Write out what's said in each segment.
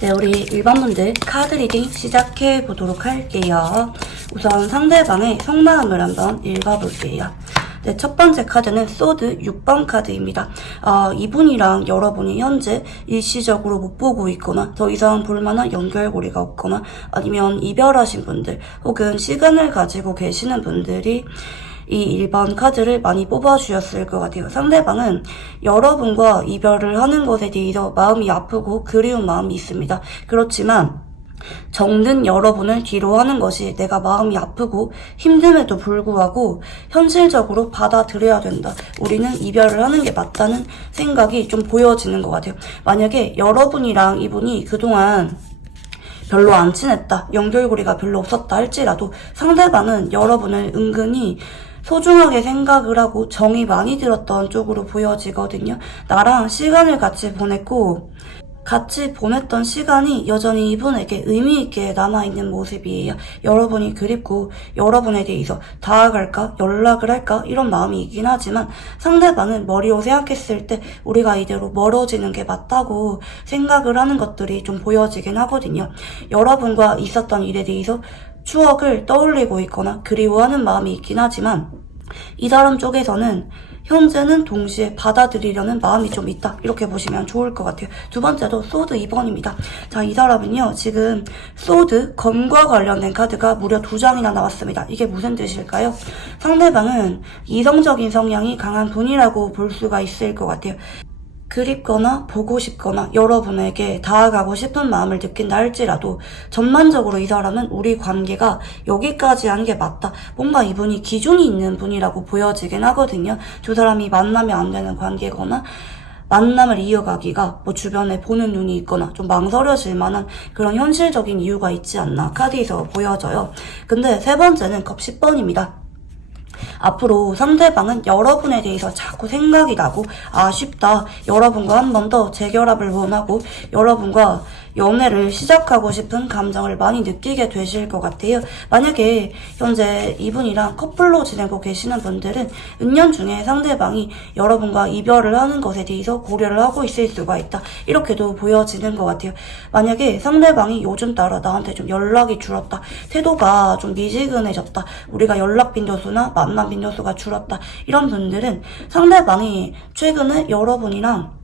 네, 우리 일반분들 카드 리딩 시작해 보도록 할게요. 우선 상대방의 속마음을 한번 읽어볼게요. 네, 첫 번째 카드는 소드 6번 카드입니다. 이분이랑 여러분이 현재 일시적으로 못 보고 있거나 더 이상 볼만한 연결고리가 없거나 아니면 이별하신 분들 혹은 시간을 가지고 계시는 분들이 이 1번 카드를 많이 뽑아주셨을 것 같아요. 상대방은 여러분과 이별을 하는 것에 대해서 마음이 아프고 그리운 마음이 있습니다. 그렇지만 정든 여러분을 뒤로 하는 것이 내가 마음이 아프고 힘듦에도 불구하고 현실적으로 받아들여야 된다. 우리는 이별을 하는 게 맞다는 생각이 좀 보여지는 것 같아요. 만약에 여러분이랑 이분이 그동안 별로 안 친했다, 연결고리가 별로 없었다 할지라도 상대방은 여러분을 은근히 소중하게 생각을 하고 정이 많이 들었던 쪽으로 보여지거든요. 나랑 시간을 같이 보냈고 같이 보냈던 시간이 여전히 이분에게 의미있게 남아있는 모습이에요. 여러분이 그립고 여러분에 대해서 다가갈까 연락을 할까 이런 마음이 있긴 하지만 상대방은 머리로 생각했을 때 우리가 이대로 멀어지는 게 맞다고 생각을 하는 것들이 좀 보여지긴 하거든요. 여러분과 있었던 일에 대해서 추억을 떠올리고 있거나 그리워하는 마음이 있긴 하지만 이 사람 쪽에서는 현재는 동시에 받아들이려는 마음이 좀 있다, 이렇게 보시면 좋을 것 같아요. 두 번째도 소드 2번입니다. 자, 이 사람은요 지금 소드 검과 관련된 카드가 무려 2장이나 나왔습니다. 이게 무슨 뜻일까요? 상대방은 이성적인 성향이 강한 분이라고 볼 수가 있을 것 같아요. 그립거나 보고 싶거나 여러분에게 다가가고 싶은 마음을 느낀다 할지라도 전반적으로 이 사람은 우리 관계가 여기까지 한 게 맞다, 뭔가 이분이 기준이 있는 분이라고 보여지긴 하거든요. 두 사람이 만나면 안 되는 관계거나 만남을 이어가기가 뭐 주변에 보는 눈이 있거나 좀 망설여질 만한 그런 현실적인 이유가 있지 않나 카드에서 보여져요. 근데 세 번째는 컵 10번입니다. 앞으로 상대방은 여러분에 대해서 자꾸 생각이 나고 아쉽다, 여러분과 한 번 더 재결합을 원하고 여러분과 연애를 시작하고 싶은 감정을 많이 느끼게 되실 것 같아요. 만약에 현재 이분이랑 커플로 지내고 계시는 분들은 은연중에 상대방이 여러분과 이별을 하는 것에 대해서 고려를 하고 있을 수가 있다, 이렇게도 보여지는 것 같아요. 만약에 상대방이 요즘 따라 나한테 좀 연락이 줄었다, 태도가 좀 미지근해졌다, 우리가 연락 빈도수나 만남 빈도수가 줄었다, 이런 분들은 상대방이 최근에 여러분이랑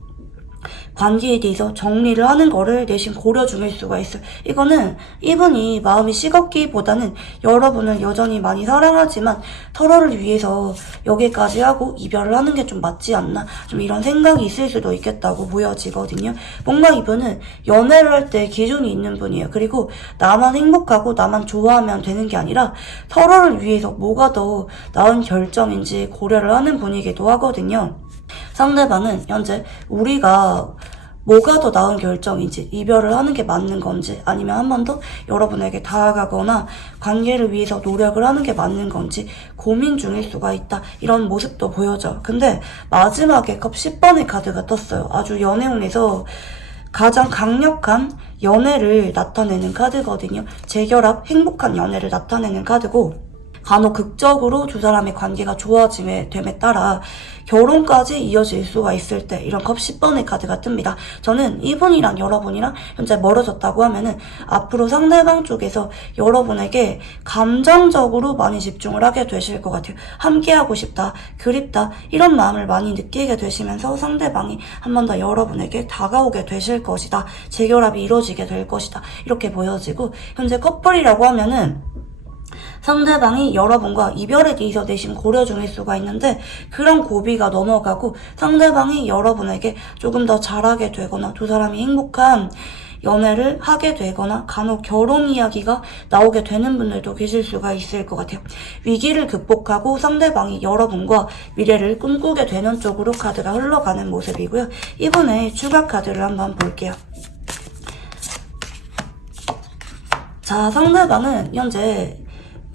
관계에 대해서 정리를 하는 거를 내심 고려 중일 수가 있어요. 이거는 이분이 마음이 식었기보다는 여러분을 여전히 많이 사랑하지만 서로를 위해서 여기까지 하고 이별을 하는 게 좀 맞지 않나, 좀 이런 생각이 있을 수도 있겠다고 보여지거든요. 뭔가 이분은 연애를 할 때 기준이 있는 분이에요. 그리고 나만 행복하고 나만 좋아하면 되는 게 아니라 서로를 위해서 뭐가 더 나은 결정인지 고려를 하는 분이기도 하거든요. 상대방은 현재 우리가 뭐가 더 나은 결정인지, 이별을 하는 게 맞는 건지 아니면 한 번 더 여러분에게 다가가거나 관계를 위해서 노력을 하는 게 맞는 건지 고민 중일 수가 있다, 이런 모습도 보여져. 근데 마지막에 컵 10번의 카드가 떴어요. 아주 연애운에서 가장 강력한 연애를 나타내는 카드거든요. 재결합, 행복한 연애를 나타내는 카드고 간혹 극적으로 두 사람의 관계가 좋아짐에 됨에 따라 결혼까지 이어질 수가 있을 때 이런 컵 10번의 카드가 뜹니다. 저는 이분이랑 여러분이랑 현재 멀어졌다고 하면은 앞으로 상대방 쪽에서 여러분에게 감정적으로 많이 집중을 하게 되실 것 같아요. 함께하고 싶다, 그립다, 이런 마음을 많이 느끼게 되시면서 상대방이 한 번 더 여러분에게 다가오게 되실 것이다, 재결합이 이루어지게 될 것이다, 이렇게 보여지고, 현재 커플이라고 하면은 상대방이 여러분과 이별에 대해서 내심 고려 중일 수가 있는데 그런 고비가 넘어가고 상대방이 여러분에게 조금 더 잘하게 되거나 두 사람이 행복한 연애를 하게 되거나 간혹 결혼 이야기가 나오게 되는 분들도 계실 수가 있을 것 같아요. 위기를 극복하고 상대방이 여러분과 미래를 꿈꾸게 되는 쪽으로 카드가 흘러가는 모습이고요. 이번에 추가 카드를 한번 볼게요. 자, 상대방은 현재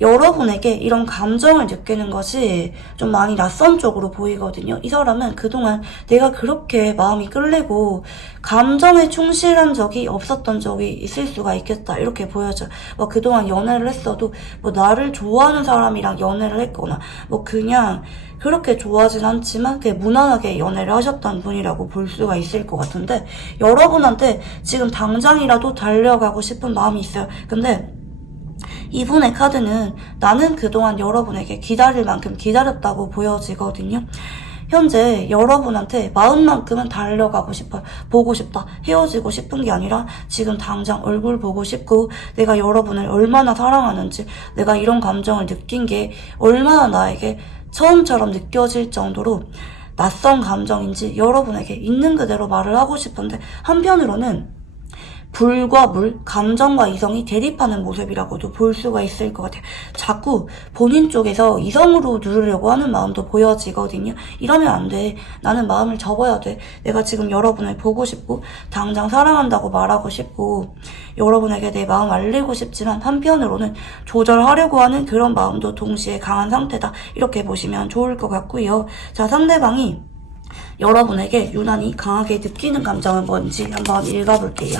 여러분에게 이런 감정을 느끼는 것이 좀 많이 낯선 쪽으로 보이거든요. 이 사람은 그동안 내가 그렇게 마음이 끌리고 감정에 충실한 적이 없었던 적이 있을 수가 있겠다, 이렇게 보여져요. 뭐 그동안 연애를 했어도 뭐 나를 좋아하는 사람이랑 연애를 했거나 뭐 그냥 그렇게 좋아하진 않지만 그냥 무난하게 연애를 하셨던 분이라고 볼 수가 있을 것 같은데, 여러분한테 지금 당장이라도 달려가고 싶은 마음이 있어요. 근데 이분의 카드는 나는 그동안 여러분에게 기다릴 만큼 기다렸다고 보여지거든요. 현재 여러분한테 마음만큼은 달려가고 싶어요. 보고 싶다. 헤어지고 싶은 게 아니라 지금 당장 얼굴 보고 싶고, 내가 여러분을 얼마나 사랑하는지, 내가 이런 감정을 느낀 게 얼마나 나에게 처음처럼 느껴질 정도로 낯선 감정인지 여러분에게 있는 그대로 말을 하고 싶은데, 한편으로는 불과 물, 감정과 이성이 대립하는 모습이라고도 볼 수가 있을 것 같아요. 자꾸 본인 쪽에서 이성으로 누르려고 하는 마음도 보여지거든요. 이러면 안 돼. 나는 마음을 접어야 돼. 내가 지금 여러분을 보고 싶고 당장 사랑한다고 말하고 싶고 여러분에게 내 마음 알리고 싶지만, 한편으로는 조절하려고 하는 그런 마음도 동시에 강한 상태다, 이렇게 보시면 좋을 것 같고요. 자, 상대방이 여러분에게 유난히 강하게 느끼는 감정은 뭔지 한번 읽어볼게요.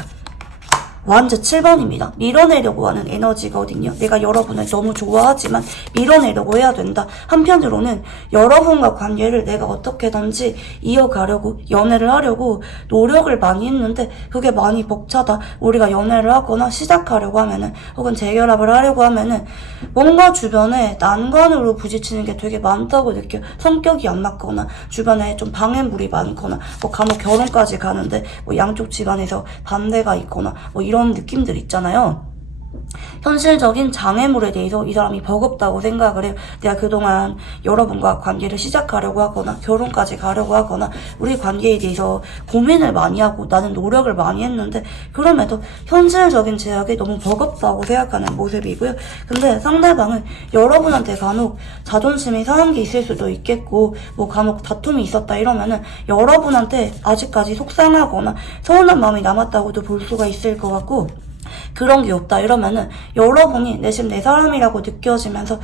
완전 7번입니다. 밀어내려고 하는 에너지거든요. 내가 여러분을 너무 좋아하지만 밀어내려고 해야 된다. 한편으로는 여러분과 관계를 내가 어떻게든지 이어가려고, 연애를 하려고 노력을 많이 했는데 그게 많이 벅차다. 우리가 연애를 하거나 시작하려고 하면은, 혹은 재결합을 하려고 하면은 뭔가 주변에 난관으로 부딪히는 게 되게 많다고 느껴요. 성격이 안 맞거나 주변에 좀 방해물이 많거나 뭐 간혹 결혼까지 가는데 뭐 양쪽 집안에서 반대가 있거나 뭐 이런 느낌들 있잖아요. 현실적인 장애물에 대해서 이 사람이 버겁다고 생각을 해요. 내가 그동안 여러분과 관계를 시작하려고 하거나 결혼까지 가려고 하거나 우리 관계에 대해서 고민을 많이 하고 나는 노력을 많이 했는데, 그럼에도 현실적인 제약이 너무 버겁다고 생각하는 모습이고요. 근데 상대방은 여러분한테 간혹 자존심이 상한 게 있을 수도 있겠고, 뭐 간혹 다툼이 있었다 이러면은 여러분한테 아직까지 속상하거나 서운한 마음이 남았다고도 볼 수가 있을 것 같고, 그런 게 없다 이러면은 여러분이 내심 내 사람이라고 느껴지면서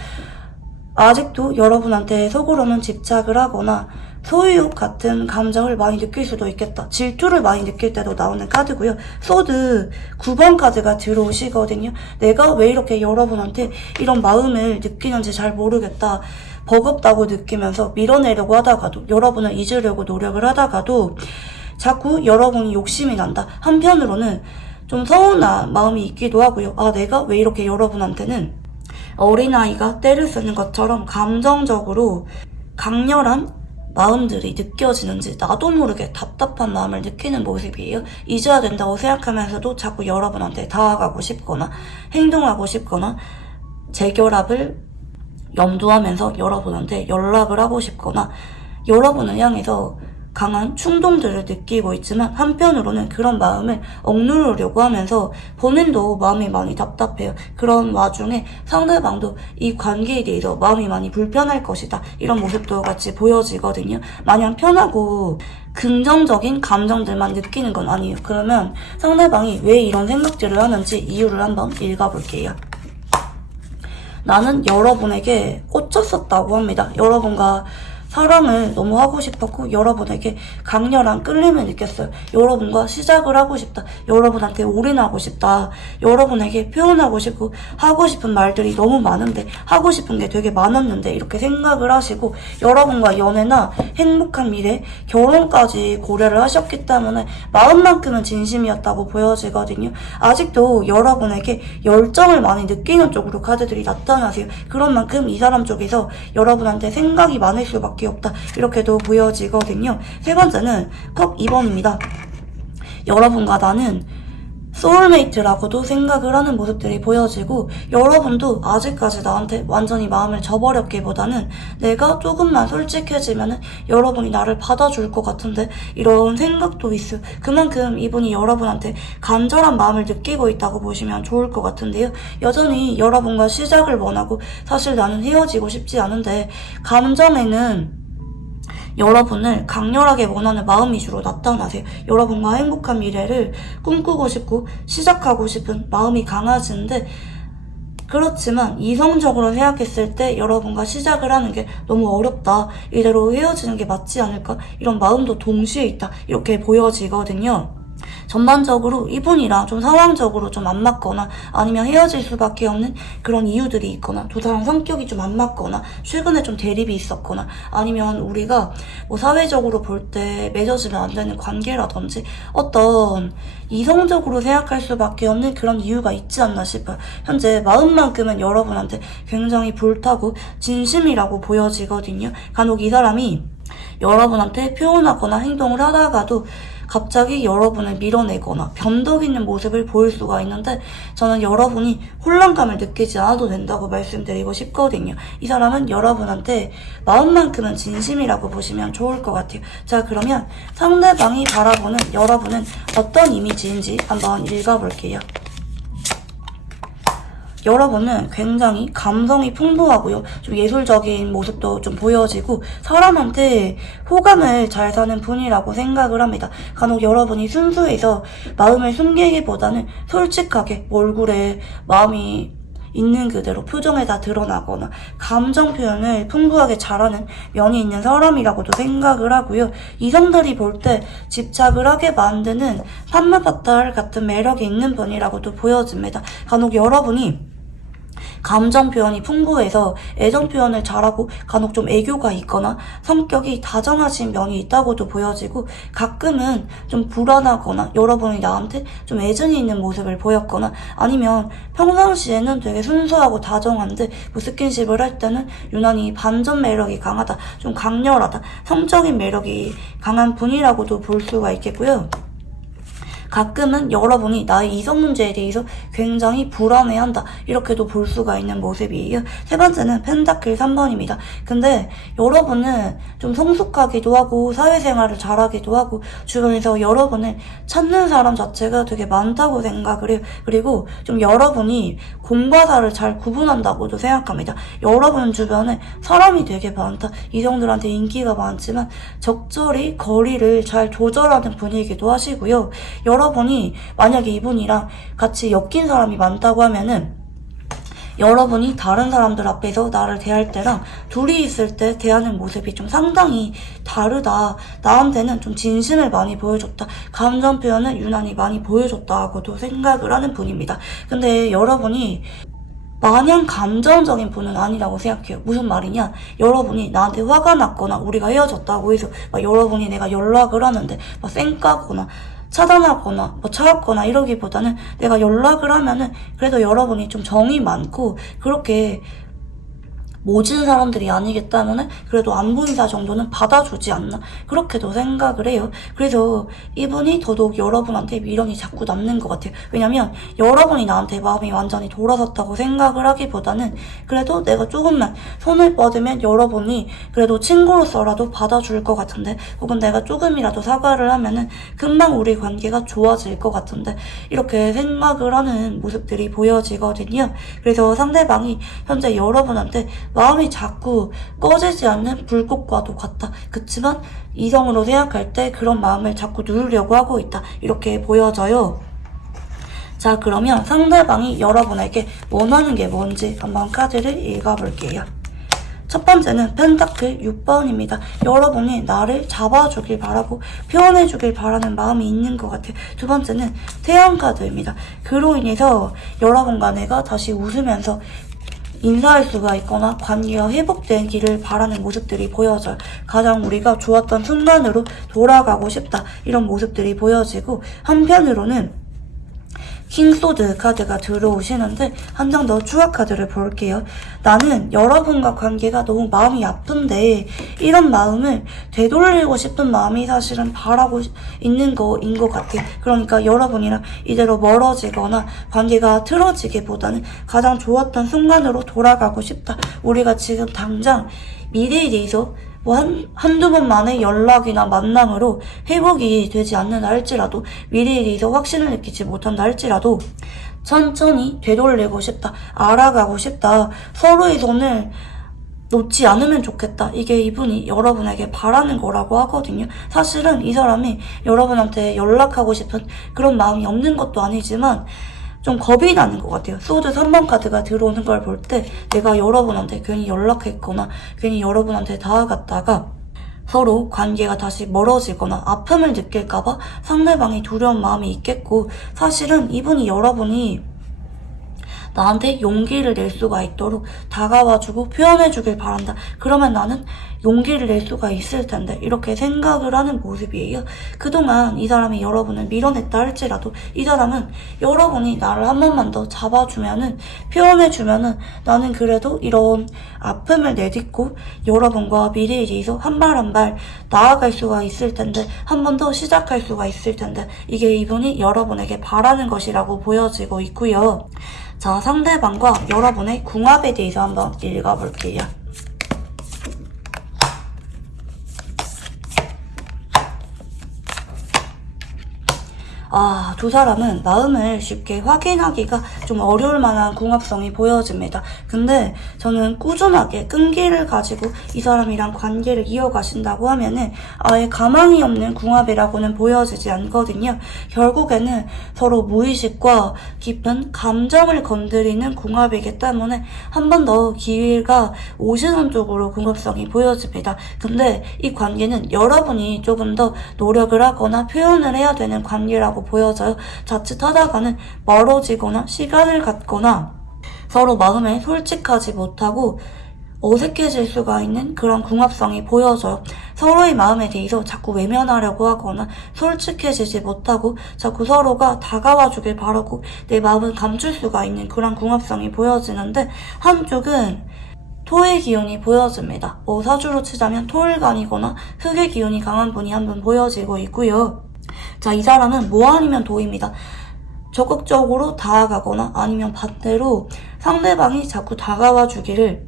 아직도 여러분한테 속으로는 집착을 하거나 소유욕 같은 감정을 많이 느낄 수도 있겠다. 질투를 많이 느낄 때도 나오는 카드고요. 소드 9번 카드가 들어오시거든요. 내가 왜 이렇게 여러분한테 이런 마음을 느끼는지 잘 모르겠다, 버겁다고 느끼면서 밀어내려고 하다가도, 여러분을 잊으려고 노력을 하다가도 자꾸 여러분이 욕심이 난다. 한편으로는 좀 서운한 마음이 있기도 하고요. 아, 내가 왜 이렇게 여러분한테는 어린아이가 때를 쓰는 것처럼 감정적으로 강렬한 마음들이 느껴지는지 나도 모르게 답답한 마음을 느끼는 모습이에요. 잊어야 된다고 생각하면서도 자꾸 여러분한테 다가가고 싶거나 행동하고 싶거나 재결합을 염두하면서 여러분한테 연락을 하고 싶거나 여러분을 향해서 강한 충동들을 느끼고 있지만, 한편으로는 그런 마음을 억누르려고 하면서 본인도 마음이 많이 답답해요. 그런 와중에 상대방도 이 관계에 대해서 마음이 많이 불편할 것이다, 이런 모습도 같이 보여지거든요. 마냥 편하고 긍정적인 감정들만 느끼는 건 아니에요. 그러면 상대방이 왜 이런 생각들을 하는지 이유를 한번 읽어볼게요. 나는 여러분에게 꽂혔었다고 합니다. 여러분과 사랑을 너무 하고 싶었고 여러분에게 강렬한 끌림을 느꼈어요. 여러분과 시작을 하고 싶다. 여러분한테 올인하고 싶다. 여러분에게 표현하고 싶고 하고 싶은 말들이 너무 많은데, 하고 싶은 게 되게 많았는데 이렇게 생각을 하시고 여러분과 연애나 행복한 미래, 결혼까지 고려를 하셨기 때문에 마음만큼은 진심이었다고 보여지거든요. 아직도 여러분에게 열정을 많이 느끼는 쪽으로 카드들이 나타나세요. 그런 만큼 이 사람 쪽에서 여러분한테 생각이 많을 수밖에 없다, 이렇게도 보여지거든요. 세 번째는 컵 2번입니다. 여러분과 나는 소울메이트라고도 생각을 하는 모습들이 보여지고, 여러분도 아직까지 나한테 완전히 마음을 접어렸기보다는 내가 조금만 솔직해지면은 여러분이 나를 받아줄 것 같은데, 이런 생각도 있어요. 그만큼 이분이 여러분한테 간절한 마음을 느끼고 있다고 보시면 좋을 것 같은데요. 여전히 여러분과 시작을 원하고 사실 나는 헤어지고 싶지 않은데, 감정에는 여러분을 강렬하게 원하는 마음이 주로 나타나세요. 여러분과 행복한 미래를 꿈꾸고 싶고 시작하고 싶은 마음이 강하시는데, 그렇지만 이성적으로 생각했을 때 여러분과 시작을 하는 게 너무 어렵다. 이대로 헤어지는 게 맞지 않을까? 이런 마음도 동시에 있다. 이렇게 보여지거든요. 전반적으로 이분이랑 좀 상황적으로 좀 안 맞거나 아니면 헤어질 수밖에 없는 그런 이유들이 있거나 두 사람 성격이 좀 안 맞거나 최근에 좀 대립이 있었거나 아니면 우리가 뭐 사회적으로 볼 때 맺어지면 안 되는 관계라든지 어떤 이성적으로 생각할 수밖에 없는 그런 이유가 있지 않나 싶어요. 현재 마음만큼은 여러분한테 굉장히 불타고 진심이라고 보여지거든요. 간혹 이 사람이 여러분한테 표현하거나 행동을 하다가도 갑자기 여러분을 밀어내거나 변덕이는 모습을 보일 수가 있는데 저는 여러분이 혼란감을 느끼지 않아도 된다고 말씀드리고 싶거든요. 이 사람은 여러분한테 마음만큼은 진심이라고 보시면 좋을 것 같아요. 자, 그러면 상대방이 바라보는 여러분은 어떤 이미지인지 한번 읽어볼게요. 여러분은 굉장히 감성이 풍부하고요. 좀 예술적인 모습도 좀 보여지고 사람한테 호감을 잘 사는 분이라고 생각을 합니다. 간혹 여러분이 순수해서 마음을 숨기기보다는 솔직하게 얼굴에 마음이 있는 그대로 표정에 다 드러나거나 감정 표현을 풍부하게 잘하는 면이 있는 사람이라고도 생각을 하고요. 이성들이 볼 때 집착을 하게 만드는 판무바탈 같은 매력이 있는 분이라고도 보여집니다. 간혹 여러분이 감정 표현이 풍부해서 애정 표현을 잘하고 간혹 좀 애교가 있거나 성격이 다정하신 면이 있다고도 보여지고 가끔은 좀 불안하거나 여러분이 나한테 좀 애정이 있는 모습을 보였거나 아니면 평상시에는 되게 순수하고 다정한데 뭐 스킨십을 할 때는 유난히 반전 매력이 강하다, 좀 강렬하다, 성적인 매력이 강한 분이라고도 볼 수가 있겠고요. 가끔은 여러분이 나의 이성 문제에 대해서 굉장히 불안해한다. 이렇게도 볼 수가 있는 모습이에요. 세 번째는 펜타클 3번입니다. 근데 여러분은 좀 성숙하기도 하고 사회생활을 잘하기도 하고 주변에서 여러분을 찾는 사람 자체가 되게 많다고 생각을 해요. 그리고 좀 여러분이 공과 사를 잘 구분한다고도 생각합니다. 여러분 주변에 사람이 되게 많다. 이성들한테 인기가 많지만 적절히 거리를 잘 조절하는 분이기도 하시고요. 여러분이 만약에 이분이랑 같이 엮인 사람이 많다고 하면은 여러분이 다른 사람들 앞에서 나를 대할 때랑 둘이 있을 때 대하는 모습이 좀 상당히 다르다. 나한테는 좀 진심을 많이 보여줬다. 감정 표현을 유난히 많이 보여줬다고도 생각을 하는 분입니다. 근데 여러분이 마냥 감정적인 분은 아니라고 생각해요. 무슨 말이냐? 여러분이 나한테 화가 났거나 우리가 헤어졌다고 해서 막 여러분이 내가 연락을 하는데 막 쌩까거나 차단하거나 뭐 차갑거나 이러기보다는 내가 연락을 하면은 그래도 여러분이 좀 정이 많고 그렇게 모진 사람들이 아니겠다면은 그래도 안부 인사 정도는 받아주지 않나 그렇게도 생각을 해요. 그래서 이분이 더더욱 여러분한테 미련이 자꾸 남는 것 같아요. 왜냐면 여러분이 나한테 마음이 완전히 돌아섰다고 생각을 하기보다는 그래도 내가 조금만 손을 뻗으면 여러분이 그래도 친구로서라도 받아줄 것 같은데 혹은 내가 조금이라도 사과를 하면은 금방 우리 관계가 좋아질 것 같은데 이렇게 생각을 하는 모습들이 보여지거든요. 그래서 상대방이 현재 여러분한테 마음이 자꾸 꺼지지 않는 불꽃과도 같다. 그치만 이성으로 생각할 때 그런 마음을 자꾸 누르려고 하고 있다. 이렇게 보여져요. 자, 그러면 상대방이 여러분에게 원하는 게 뭔지 한번 카드를 읽어볼게요. 첫 번째는 펜타클 6번입니다. 여러분이 나를 잡아주길 바라고 표현해주길 바라는 마음이 있는 것 같아요. 두 번째는 태양 카드입니다. 그로 인해서 여러분과 내가 다시 웃으면서 인사할 수가 있거나 관계가 회복되기를 바라는 모습들이 보여져요. 가장 우리가 좋았던 순간으로 돌아가고 싶다. 이런 모습들이 보여지고 한편으로는 킹소드 카드가 들어오시는데 한 장 더 추가 카드를 볼게요. 나는 여러분과 관계가 너무 마음이 아픈데 이런 마음을 되돌리고 싶은 마음이 사실은 바라고 있는 거인 것 같아요. 그러니까 여러분이랑 이대로 멀어지거나 관계가 틀어지기보다는 가장 좋았던 순간으로 돌아가고 싶다. 우리가 지금 당장 미래에 대해서 한두 번 만에 연락이나 만남으로 회복이 되지 않는다 할지라도 미래에 대해서 확신을 느끼지 못한다 할지라도 천천히 되돌리고 싶다. 알아가고 싶다. 서로의 손을 놓지 않으면 좋겠다. 이게 이분이 여러분에게 바라는 거라고 하거든요. 사실은 이 사람이 여러분한테 연락하고 싶은 그런 마음이 없는 것도 아니지만 좀 겁이 나는 것 같아요. 소드 3번 카드가 들어오는 걸 볼 때 내가 여러분한테 괜히 연락했거나 괜히 여러분한테 다가갔다가 서로 관계가 다시 멀어지거나 아픔을 느낄까봐 상대방이 두려운 마음이 있겠고, 사실은 이분이 여러분이 나한테 용기를 낼 수가 있도록 다가와주고 표현해주길 바란다. 그러면 나는 용기를 낼 수가 있을 텐데, 이렇게 생각을 하는 모습이에요. 그동안 이 사람이 여러분을 밀어냈다 할지라도 이 사람은 여러분이 나를 한 번만 더 잡아주면은, 표현해주면은 나는 그래도 이런 아픔을 내딛고 여러분과 미래에 대해서 한 발 한 발 나아갈 수가 있을 텐데, 한 번 더 시작할 수가 있을 텐데, 이게 이분이 여러분에게 바라는 것이라고 보여지고 있고요. 자, 상대방과 여러분의 궁합에 대해서 한번 읽어볼게요. 두 사람은 마음을 쉽게 확인하기가 좀 어려울 만한 궁합성이 보여집니다. 근데 저는 꾸준하게 끈기를 가지고 이 사람이랑 관계를 이어가신다고 하면은 아예 가망이 없는 궁합이라고는 보여지지 않거든요. 결국에는 서로 무의식과 깊은 감정을 건드리는 궁합이기 때문에 한 번 더 기회가 오시는 쪽으로 궁합성이 보여집니다. 근데 이 관계는 여러분이 조금 더 노력을 하거나 표현을 해야 되는 관계라고 보여져요. 자칫하다가는 멀어지거나 시간을 갖거나 서로 마음에 솔직하지 못하고 어색해질 수가 있는 그런 궁합성이 보여져요. 서로의 마음에 대해서 자꾸 외면하려고 하거나 솔직해지지 못하고 자꾸 서로가 다가와 주길 바라고 내 마음을 감출 수가 있는 그런 궁합성이 보여지는데, 한쪽은 토의 기운이 보여집니다. 사주로 치자면 토일간이거나 흙의 기운이 강한 분이 한 분 보여지고 있고요. 자, 이 사람은 뭐 아니면 도입니다. 적극적으로 다가가거나 아니면 반대로 상대방이 자꾸 다가와 주기를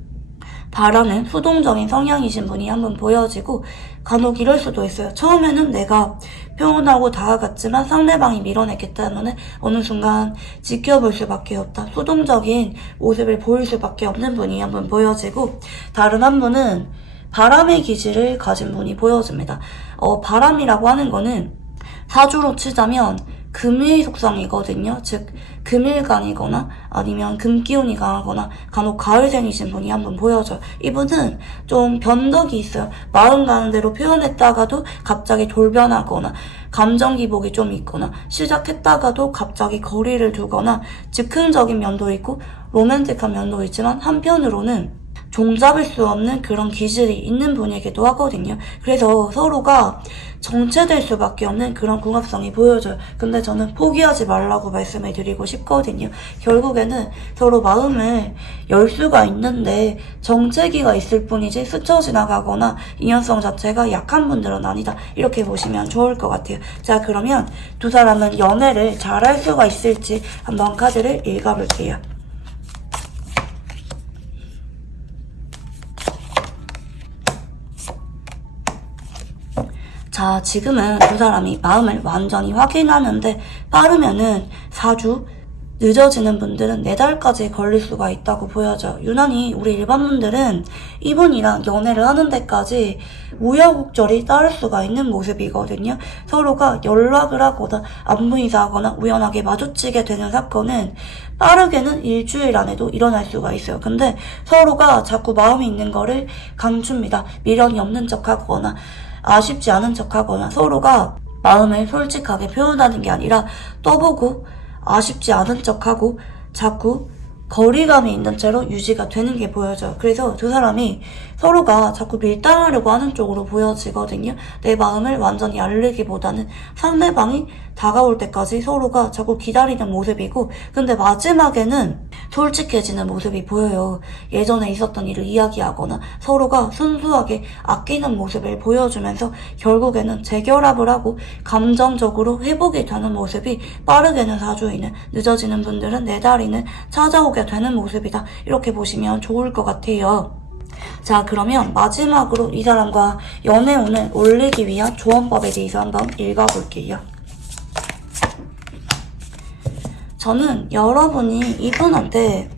바라는 수동적인 성향이신 분이 한 분 보여지고, 간혹 이럴 수도 있어요. 처음에는 내가 표현하고 다가갔지만 상대방이 밀어냈기 때문에 어느 순간 지켜볼 수밖에 없다. 수동적인 모습을 보일 수밖에 없는 분이 한 분 보여지고, 다른 한 분은 바람의 기질을 가진 분이 보여집니다. 바람이라고 하는 거는 사주로 치자면 금의 속성이거든요. 즉 금일간이거나 아니면 금기운이 강하거나 간혹 가을생이신 분이 한 분 보여져요. 이분은 좀 변덕이 있어요. 마음 가는 대로 표현했다가도 갑자기 돌변하거나 감정 기복이 좀 있거나 시작했다가도 갑자기 거리를 두거나 즉흥적인 면도 있고 로맨틱한 면도 있지만, 한편으로는 종잡을 수 없는 그런 기질이 있는 분이기도 하거든요. 그래서 서로가 정체될 수밖에 없는 그런 궁합성이 보여져요. 근데 저는 포기하지 말라고 말씀을 드리고 싶거든요. 결국에는 서로 마음을 열 수가 있는데 정체기가 있을 뿐이지 스쳐 지나가거나 인연성 자체가 약한 분들은 아니다. 이렇게 보시면 좋을 것 같아요. 자, 그러면 두 사람은 연애를 잘할 수가 있을지 한번 카드를 읽어볼게요. 자, 지금은 두 사람이 마음을 완전히 확인하는데, 빠르면은 4주, 늦어지는 분들은 4달까지 걸릴 수가 있다고 보여져요. 유난히 우리 일반 분들은 이분이랑 연애를 하는 데까지 우여곡절이 따를 수가 있는 모습이거든요. 서로가 연락을 하거나 안부 인사하거나 우연하게 마주치게 되는 사건은 빠르게는 일주일 안에도 일어날 수가 있어요. 근데 서로가 자꾸 마음이 있는 거를 감춥니다. 미련이 없는 척하거나 아쉽지 않은 척하거나 서로가 마음을 솔직하게 표현하는 게 아니라 떠보고 아쉽지 않은 척하고 자꾸 거리감이 있는 채로 유지가 되는 게 보여져요. 그래서 두 사람이 서로가 자꾸 밀당하려고 하는 쪽으로 보여지거든요. 내 마음을 완전히 알리기보다는 상대방이 다가올 때까지 서로가 자꾸 기다리는 모습이고, 근데 마지막에는 솔직해지는 모습이 보여요. 예전에 있었던 일을 이야기하거나 서로가 순수하게 아끼는 모습을 보여주면서 결국에는 재결합을 하고 감정적으로 회복이 되는 모습이 빠르게는 4주이는, 늦어지는 분들은 4달이는 찾아오게 되는 모습이다. 이렇게 보시면 좋을 것 같아요. 자, 그러면 마지막으로 이 사람과 연애운을 올리기 위한 조언법에 대해서 한번 읽어볼게요. 저는 여러분이 이분한테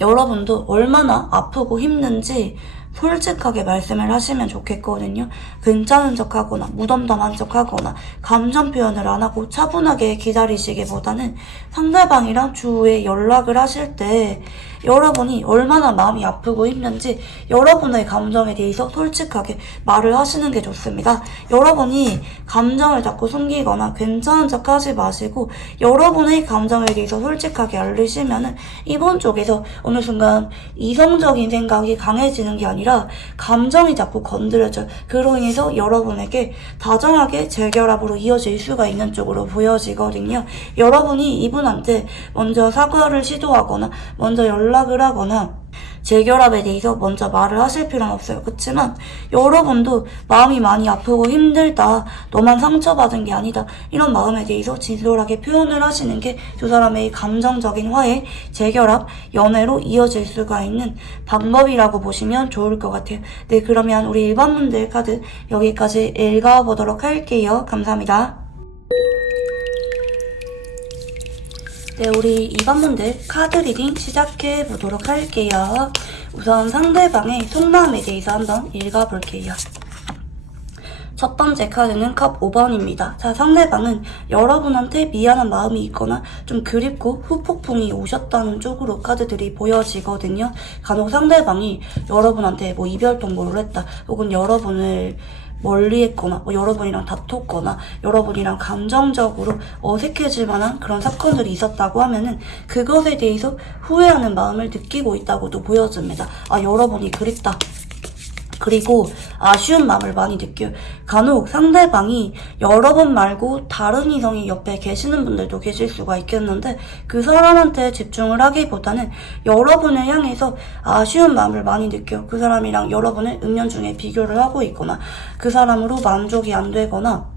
여러분도 얼마나 아프고 힘든지 솔직하게 말씀을 하시면 좋겠거든요. 괜찮은 척하거나 무덤덤한 척하거나 감정 표현을 안 하고 차분하게 기다리시기보다는 상대방이랑 추후에 연락을 하실 때 여러분이 얼마나 마음이 아프고 힘든지 여러분의 감정에 대해서 솔직하게 말을 하시는 게 좋습니다. 여러분이 감정을 자꾸 숨기거나 괜찮은 척 하지 마시고 여러분의 감정에 대해서 솔직하게 알리시면은 이번 쪽에서 어느 순간 이성적인 생각이 강해지는 게 아니라 감정이 자꾸 건드려져요. 그로 인해서 여러분에게 다정하게 재결합으로 이어질 수가 있는 쪽으로 보여지거든요. 여러분이 이분한테 먼저 사과를 시도하거나 먼저 연락을 하거나 재결합에 대해서 먼저 말을 하실 필요는 없어요. 그렇지만 여러분도 마음이 많이 아프고 힘들다, 너만 상처받은 게 아니다, 이런 마음에 대해서 진솔하게 표현을 하시는 게 두 사람의 감정적인 화해, 재결합, 연애로 이어질 수가 있는 방법이라고 보시면 좋을 것 같아요. 네, 그러면 우리 일반분들 카드 여기까지 읽어보도록 할게요. 감사합니다. 네, 우리 2번분들 카드 리딩 시작해 보도록 할게요. 우선 상대방의 속마음에 대해서 한번 읽어볼게요. 첫 번째 카드는 컵 5번입니다. 자, 상대방은 여러분한테 미안한 마음이 있거나 좀 그립고 후폭풍이 오셨다는 쪽으로 카드들이 보여지거든요. 간혹 상대방이 여러분한테 뭐 이별 통보를 했다, 혹은 여러분을 멀리했거나 여러분이랑 다퉜거나 여러분이랑 감정적으로 어색해질 만한 그런 사건들이 있었다고 하면은 그것에 대해서 후회하는 마음을 느끼고 있다고도 보여집니다. 아, 여러분이 그립다, 그리고 아쉬운 마음을 많이 느껴요. 간혹 상대방이 여러분 말고 다른 이성이 옆에 계시는 분들도 계실 수가 있겠는데 그 사람한테 집중을 하기보다는 여러분을 향해서 아쉬운 마음을 많이 느껴요. 그 사람이랑 여러분을 은연중에 비교를 하고 있거나 그 사람으로 만족이 안 되거나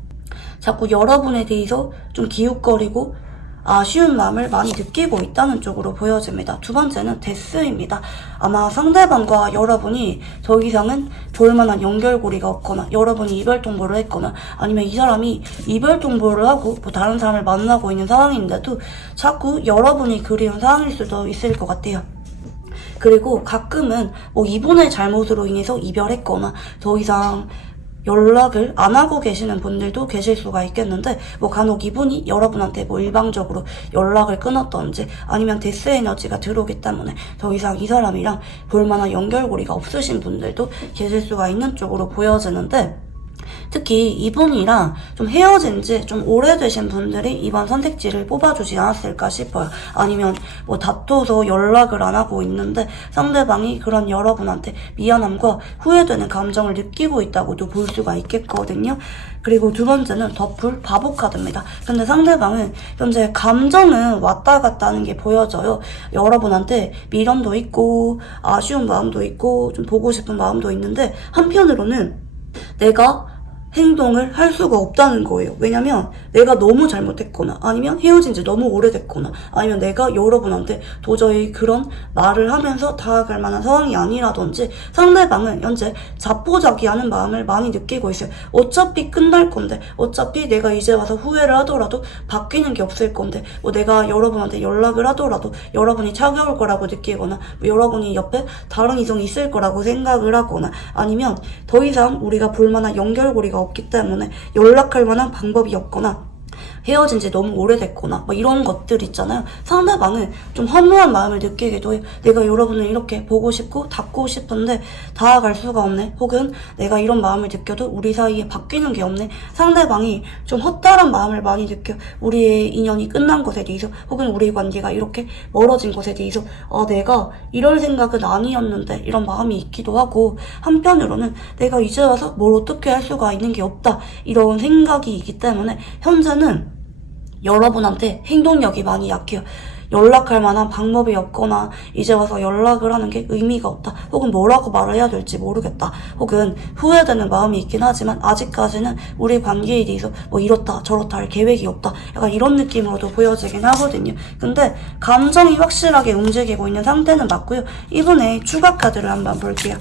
자꾸 여러분에 대해서 좀 기웃거리고 아쉬운 마음을 많이 느끼고 있다는 쪽으로 보여집니다. 두 번째는 데스입니다. 아마 상대방과 여러분이 더 이상은 볼만한 연결고리가 없거나 여러분이 이별 통보를 했거나 아니면 이 사람이 이별 통보를 하고 뭐 다른 사람을 만나고 있는 상황인데도 자꾸 여러분이 그리운 상황일 수도 있을 것 같아요. 그리고 가끔은 뭐 이분의 잘못으로 인해서 이별했거나 더 이상 연락을 안 하고 계시는 분들도 계실 수가 있겠는데 뭐 간혹 이분이 여러분한테 뭐 일방적으로 연락을 끊었던지 아니면 데스 에너지가 들어오기 때문에 더 이상 이 사람이랑 볼만한 연결고리가 없으신 분들도 계실 수가 있는 쪽으로 보여지는데 특히 이분이랑 좀 헤어진 지 좀 오래되신 분들이 이번 선택지를 뽑아주지 않았을까 싶어요. 아니면 뭐 다퉈서 연락을 안 하고 있는데 상대방이 그런 여러분한테 미안함과 후회되는 감정을 느끼고 있다고도 볼 수가 있겠거든요. 그리고 두 번째는 더풀 바보 카드입니다. 근데 상대방은 현재 감정은 왔다 갔다 하는 게 보여져요. 여러분한테 미련도 있고 아쉬운 마음도 있고 좀 보고 싶은 마음도 있는데 한편으로는 내가 행동을 할 수가 없다는 거예요. 왜냐면 내가 너무 잘못했거나 아니면 헤어진 지 너무 오래됐거나 아니면 내가 여러분한테 도저히 그런 말을 하면서 다가갈 만한 상황이 아니라든지 상대방은 현재 자포자기하는 마음을 많이 느끼고 있어요. 어차피 끝날 건데 어차피 내가 이제 와서 후회를 하더라도 바뀌는 게 없을 건데 뭐 내가 여러분한테 연락을 하더라도 여러분이 차가울 거라고 느끼거나 뭐 여러분이 옆에 다른 이성이 있을 거라고 생각을 하거나 아니면 더 이상 우리가 볼만한 연결고리가 없기 때문에 연락할 만한 방법이 없거나 헤어진 지 너무 오래됐거나 뭐 이런 것들 있잖아요. 상대방은 좀 허무한 마음을 느끼기도 해요. 내가 여러분을 이렇게 보고 싶고 닿고 싶은데 다가갈 수가 없네, 혹은 내가 이런 마음을 느껴도 우리 사이에 바뀌는 게 없네. 상대방이 좀 헛다란 마음을 많이 느껴요. 우리의 인연이 끝난 것에 대해서 혹은 우리 관계가 이렇게 멀어진 것에 대해서 내가 이럴 생각은 아니었는데 이런 마음이 있기도 하고 한편으로는 내가 이제 와서 뭘 어떻게 할 수가 있는 게 없다 이런 생각이 있기 때문에 현재는 여러분한테 행동력이 많이 약해요. 연락할 만한 방법이 없거나 이제 와서 연락을 하는 게 의미가 없다, 혹은 뭐라고 말을 해야 될지 모르겠다, 혹은 후회되는 마음이 있긴 하지만 아직까지는 우리 관계에 대해서 뭐 이렇다 저렇다 할 계획이 없다, 약간 이런 느낌으로도 보여지긴 하거든요. 근데 감정이 확실하게 움직이고 있는 상태는 맞고요. 이번에 추가 카드를 한번 볼게요.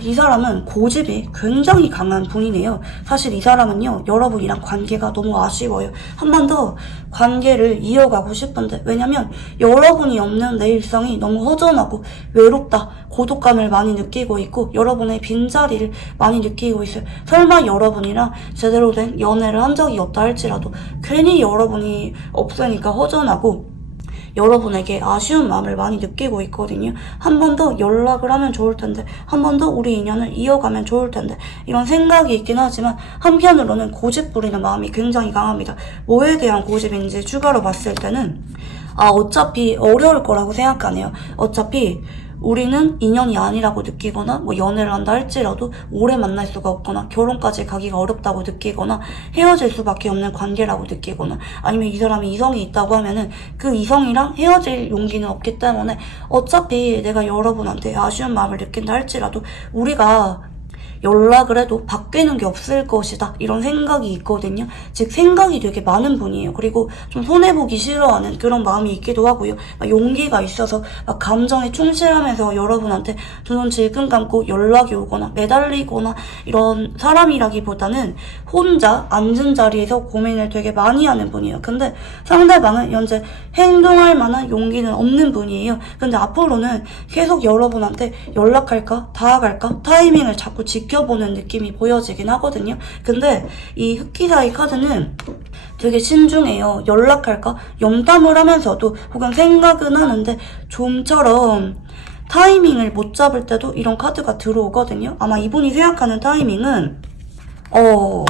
이 사람은 고집이 굉장히 강한 분이네요. 사실 이 사람은요, 여러분이랑 관계가 너무 아쉬워요. 한 번 더 관계를 이어가고 싶은데, 왜냐면 여러분이 없는 내 일상이 너무 허전하고 외롭다, 고독감을 많이 느끼고 있고, 여러분의 빈자리를 많이 느끼고 있어요. 설마 여러분이랑 제대로 된 연애를 한 적이 없다 할지라도, 괜히 여러분이 없으니까 허전하고, 여러분에게 아쉬운 마음을 많이 느끼고 있거든요. 한 번 더 연락을 하면 좋을 텐데, 한 번 더 우리 인연을 이어가면 좋을 텐데, 이런 생각이 있긴 하지만 한편으로는 고집 부리는 마음이 굉장히 강합니다. 뭐에 대한 고집인지 추가로 봤을 때는 어차피 어려울 거라고 생각하네요. 어차피 우리는 인연이 아니라고 느끼거나 뭐 연애를 한다 할지라도 오래 만날 수가 없거나 결혼까지 가기가 어렵다고 느끼거나 헤어질 수밖에 없는 관계라고 느끼거나 아니면 이 사람이 이성이 있다고 하면은 그 이성이랑 헤어질 용기는 없기 때문에 어차피 내가 여러분한테 아쉬운 마음을 느낀다 할지라도 우리가 연락을 해도 바뀌는 게 없을 것이다 이런 생각이 있거든요. 즉 생각이 되게 많은 분이에요. 그리고 좀 손해보기 싫어하는 그런 마음이 있기도 하고요. 용기가 있어서 감정에 충실하면서 여러분한테 두 눈 질끈 감고 연락이 오거나 매달리거나 이런 사람이라기보다는 혼자 앉은 자리에서 고민을 되게 많이 하는 분이에요. 근데 상대방은 현재 행동할 만한 용기는 없는 분이에요. 근데 앞으로는 계속 여러분한테 연락할까 다가갈까 타이밍을 자꾸 지켜보는 느낌이 보여지긴 하거든요. 근데 이 흑기사의 카드는 되게 신중해요. 연락할까? 염탐을 하면서도 혹은 생각은 하는데 좀처럼 타이밍을 못 잡을 때도 이런 카드가 들어오거든요. 아마 이분이 생각하는 타이밍은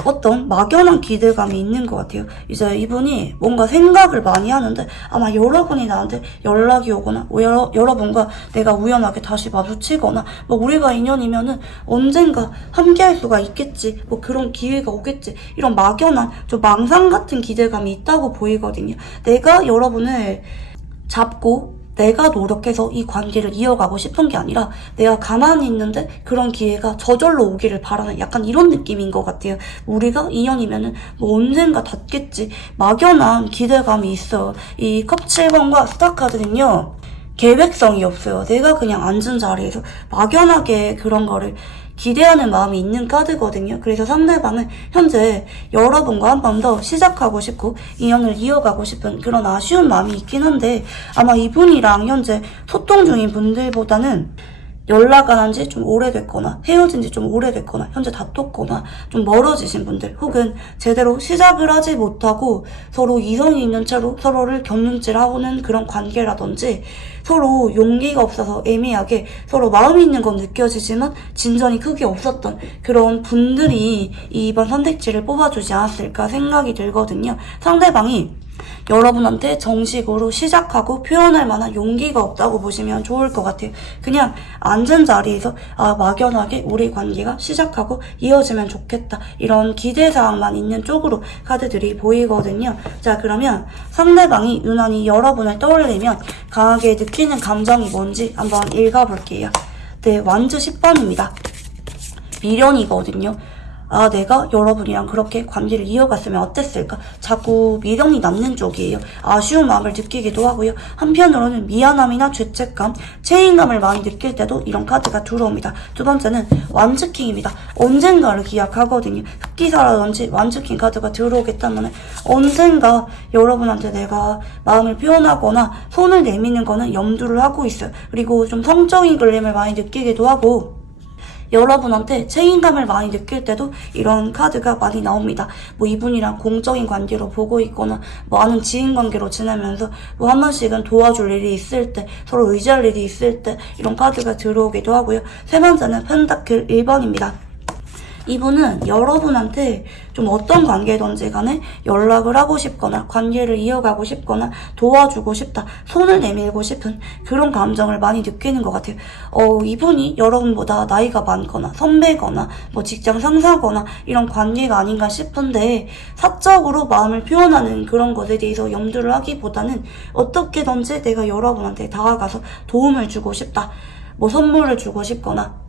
어떤 막연한 기대감이 있는 것 같아요. 이제 이분이 뭔가 생각을 많이 하는데 아마 여러분이 나한테 연락이 오거나 여러분과 내가 우연하게 다시 마주치거나 뭐 우리가 인연이면은 언젠가 함께 할 수가 있겠지 뭐 그런 기회가 오겠지 이런 막연한 좀 망상 같은 기대감이 있다고 보이거든요. 내가 여러분을 잡고 내가 노력해서 이 관계를 이어가고 싶은 게 아니라 내가 가만히 있는데 그런 기회가 저절로 오기를 바라는 약간 이런 느낌인 것 같아요. 우리가 인연이면은 뭐 언젠가 닿겠지 막연한 기대감이 있어요. 이 컵 7번과 스타 카드는요 계획성이 없어요. 내가 그냥 앉은 자리에서 막연하게 그런 거를 기대하는 마음이 있는 카드거든요. 그래서 상대방은 현재 여러분과 한 번 더 시작하고 싶고 인연을 이어가고 싶은 그런 아쉬운 마음이 있긴 한데 아마 이분이랑 현재 소통 중인 분들보다는 연락 안 한 지 좀 오래됐거나 헤어진 지 좀 오래됐거나 현재 다퉜거나 좀 멀어지신 분들 혹은 제대로 시작을 하지 못하고 서로 이성이 있는 채로 서로를 곁눈질하고는 그런 관계라든지 서로 용기가 없어서 애매하게 서로 마음이 있는 건 느껴지지만 진전이 크게 없었던 그런 분들이 이번 선택지를 뽑아주지 않았을까 생각이 들거든요. 상대방이 여러분한테 정식으로 시작하고 표현할 만한 용기가 없다고 보시면 좋을 것 같아요. 그냥 앉은 자리에서 막연하게 우리 관계가 시작하고 이어지면 좋겠다 이런 기대사항만 있는 쪽으로 카드들이 보이거든요. 자, 그러면 상대방이 유난히 여러분을 떠올리면 강하게 느끼는 감정이 뭔지 한번 읽어볼게요. 네, 완즈 10번입니다. 미련이거든요. 내가 여러분이랑 그렇게 관계를 이어갔으면 어땠을까? 자꾸 미련이 남는 쪽이에요. 아쉬운 마음을 느끼기도 하고요. 한편으로는 미안함이나 죄책감, 책임감을 많이 느낄 때도 이런 카드가 들어옵니다. 두 번째는 완즈킹입니다. 언젠가를 기약하거든요. 흑기사라든지 완즈킹 카드가 들어오기 때문에 언젠가 여러분한테 내가 마음을 표현하거나 손을 내미는 거는 염두를 하고 있어요. 그리고 좀 성적인 끌림을 많이 느끼기도 하고 여러분한테 책임감을 많이 느낄 때도 이런 카드가 많이 나옵니다. 뭐 이분이랑 공적인 관계로 보고 있거나 뭐 아는 지인 관계로 지내면서 뭐 한 번씩은 도와줄 일이 있을 때 서로 의지할 일이 있을 때 이런 카드가 들어오기도 하고요. 세 번째는 펜타클 1번입니다. 이분은 여러분한테 좀 어떤 관계든지 간에 연락을 하고 싶거나 관계를 이어가고 싶거나 도와주고 싶다, 손을 내밀고 싶은 그런 감정을 많이 느끼는 것 같아요. 이분이 여러분보다 나이가 많거나 선배거나 뭐 직장 상사거나 이런 관계가 아닌가 싶은데 사적으로 마음을 표현하는 그런 것에 대해서 염두를 하기보다는 어떻게든지 내가 여러분한테 다가가서 도움을 주고 싶다, 뭐 선물을 주고 싶거나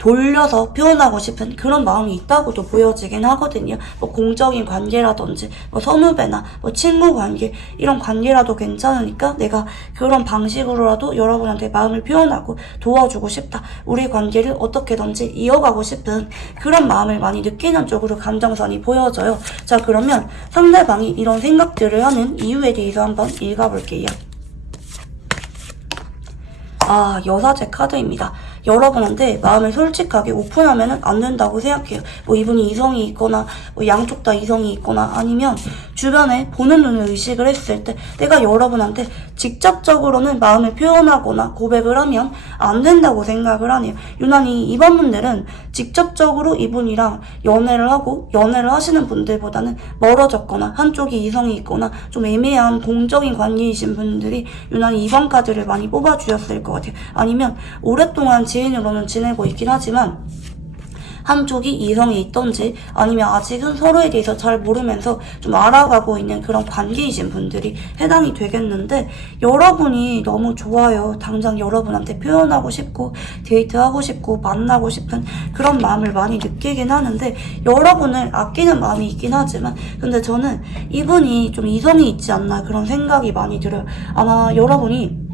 돌려서 표현하고 싶은 그런 마음이 있다고도 보여지긴 하거든요. 뭐 공적인 관계라든지 뭐 선후배나 뭐 친구 관계 이런 관계라도 괜찮으니까 내가 그런 방식으로라도 여러분한테 마음을 표현하고 도와주고 싶다. 우리 관계를 어떻게든지 이어가고 싶은 그런 마음을 많이 느끼는 쪽으로 감정선이 보여져요. 자, 그러면 상대방이 이런 생각들을 하는 이유에 대해서 한번 읽어볼게요. 여사제 카드입니다. 여러분한테 마음을 솔직하게 오픈하면 안 된다고 생각해요. 뭐 이분이 이성이 있거나 뭐 양쪽 다 이성이 있거나 아니면 주변에 보는 눈을 의식을 했을 때 내가 여러분한테 직접적으로는 마음을 표현하거나 고백을 하면 안 된다고 생각을 하네요. 유난히 이번 분들은 직접적으로 이분이랑 연애를 하시는 분들보다는 멀어졌거나 한쪽이 이성이 있거나 좀 애매한 공적인 관계이신 분들이 유난히 이번 카드를 많이 뽑아주셨을 것 같아요. 아니면 오랫동안 지인으로는 지내고 있긴 하지만 한쪽이 이성이 있던지 아니면 아직은 서로에 대해서 잘 모르면서 좀 알아가고 있는 그런 관계이신 분들이 해당이 되겠는데 여러분이 너무 좋아요. 당장 여러분한테 표현하고 싶고 데이트하고 싶고 만나고 싶은 그런 마음을 많이 느끼긴 하는데 여러분을 아끼는 마음이 있긴 하지만 근데 저는 이분이 좀 이성이 있지 않나 그런 생각이 많이 들어요. 아마 여러분이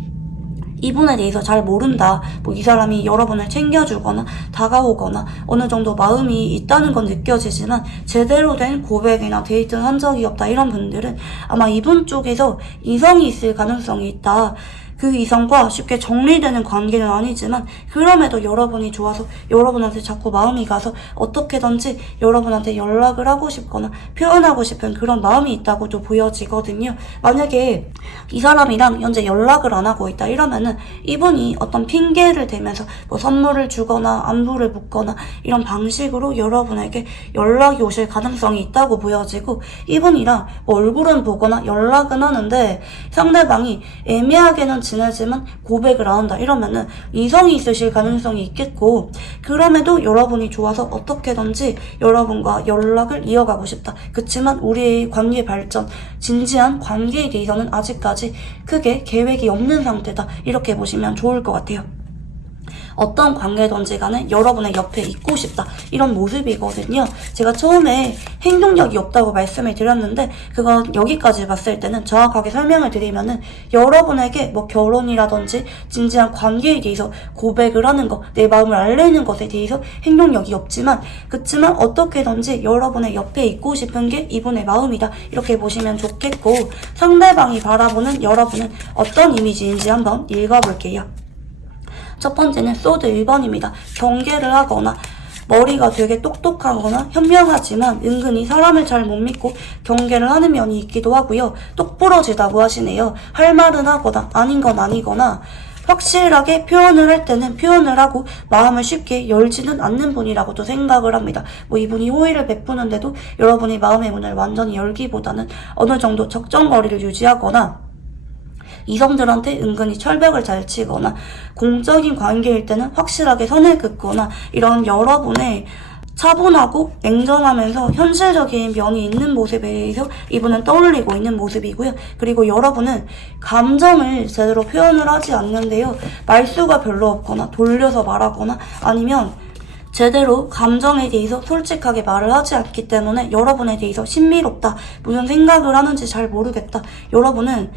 이분에 대해서 잘 모른다. 뭐 이 사람이 여러분을 챙겨주거나 다가오거나 어느 정도 마음이 있다는 건 느껴지지만 제대로 된 고백이나 데이트는 한 적이 없다. 이런 분들은 아마 이분 쪽에서 이성이 있을 가능성이 있다. 그 이성과 쉽게 정리되는 관계는 아니지만 그럼에도 여러분이 좋아서 여러분한테 자꾸 마음이 가서 어떻게든지 여러분한테 연락을 하고 싶거나 표현하고 싶은 그런 마음이 있다고도 보여지거든요. 만약에 이 사람이랑 현재 연락을 안 하고 있다 이러면은 이분이 어떤 핑계를 대면서 뭐 선물을 주거나 안부를 묻거나 이런 방식으로 여러분에게 연락이 오실 가능성이 있다고 보여지고 이분이랑 뭐 얼굴은 보거나 연락은 하는데 상대방이 애매하게는 지내지만 고백을 안 한다 이러면은 이성이 있으실 가능성이 있겠고 그럼에도 여러분이 좋아서 어떻게든지 여러분과 연락을 이어가고 싶다. 그치만 우리의 관계 발전, 진지한 관계에 대해서는 아직까지 크게 계획이 없는 상태다. 이렇게 보시면 좋을 것 같아요. 어떤 관계든지 간에 여러분의 옆에 있고 싶다 이런 모습이거든요. 제가 처음에 행동력이 없다고 말씀을 드렸는데 그건 여기까지 봤을 때는 정확하게 설명을 드리면은 여러분에게 뭐 결혼이라든지 진지한 관계에 대해서 고백을 하는 것, 내 마음을 알리는 것에 대해서 행동력이 없지만 그치만 어떻게든지 여러분의 옆에 있고 싶은 게 이분의 마음이다 이렇게 보시면 좋겠고 상대방이 바라보는 여러분은 어떤 이미지인지 한번 읽어볼게요. 첫 번째는 소드 1번입니다. 경계를 하거나 머리가 되게 똑똑하거나 현명하지만 은근히 사람을 잘 못 믿고 경계를 하는 면이 있기도 하고요. 똑부러지다고 하시네요. 할 말은 하거나 아닌 건 아니거나 확실하게 표현을 할 때는 표현을 하고 마음을 쉽게 열지는 않는 분이라고도 생각을 합니다. 뭐 이분이 호의를 베푸는데도 여러분이 마음의 문을 완전히 열기보다는 어느 정도 적정 거리를 유지하거나 이성들한테 은근히 철벽을 잘 치거나 공적인 관계일 때는 확실하게 선을 긋거나 이런 여러분의 차분하고 냉정하면서 현실적인 면이 있는 모습에 대해서 이분은 떠올리고 있는 모습이고요. 그리고 여러분은 감정을 제대로 표현을 하지 않는데요. 말수가 별로 없거나 돌려서 말하거나 아니면 제대로 감정에 대해서 솔직하게 말을 하지 않기 때문에 여러분에 대해서 신비롭다. 무슨 생각을 하는지 잘 모르겠다. 여러분은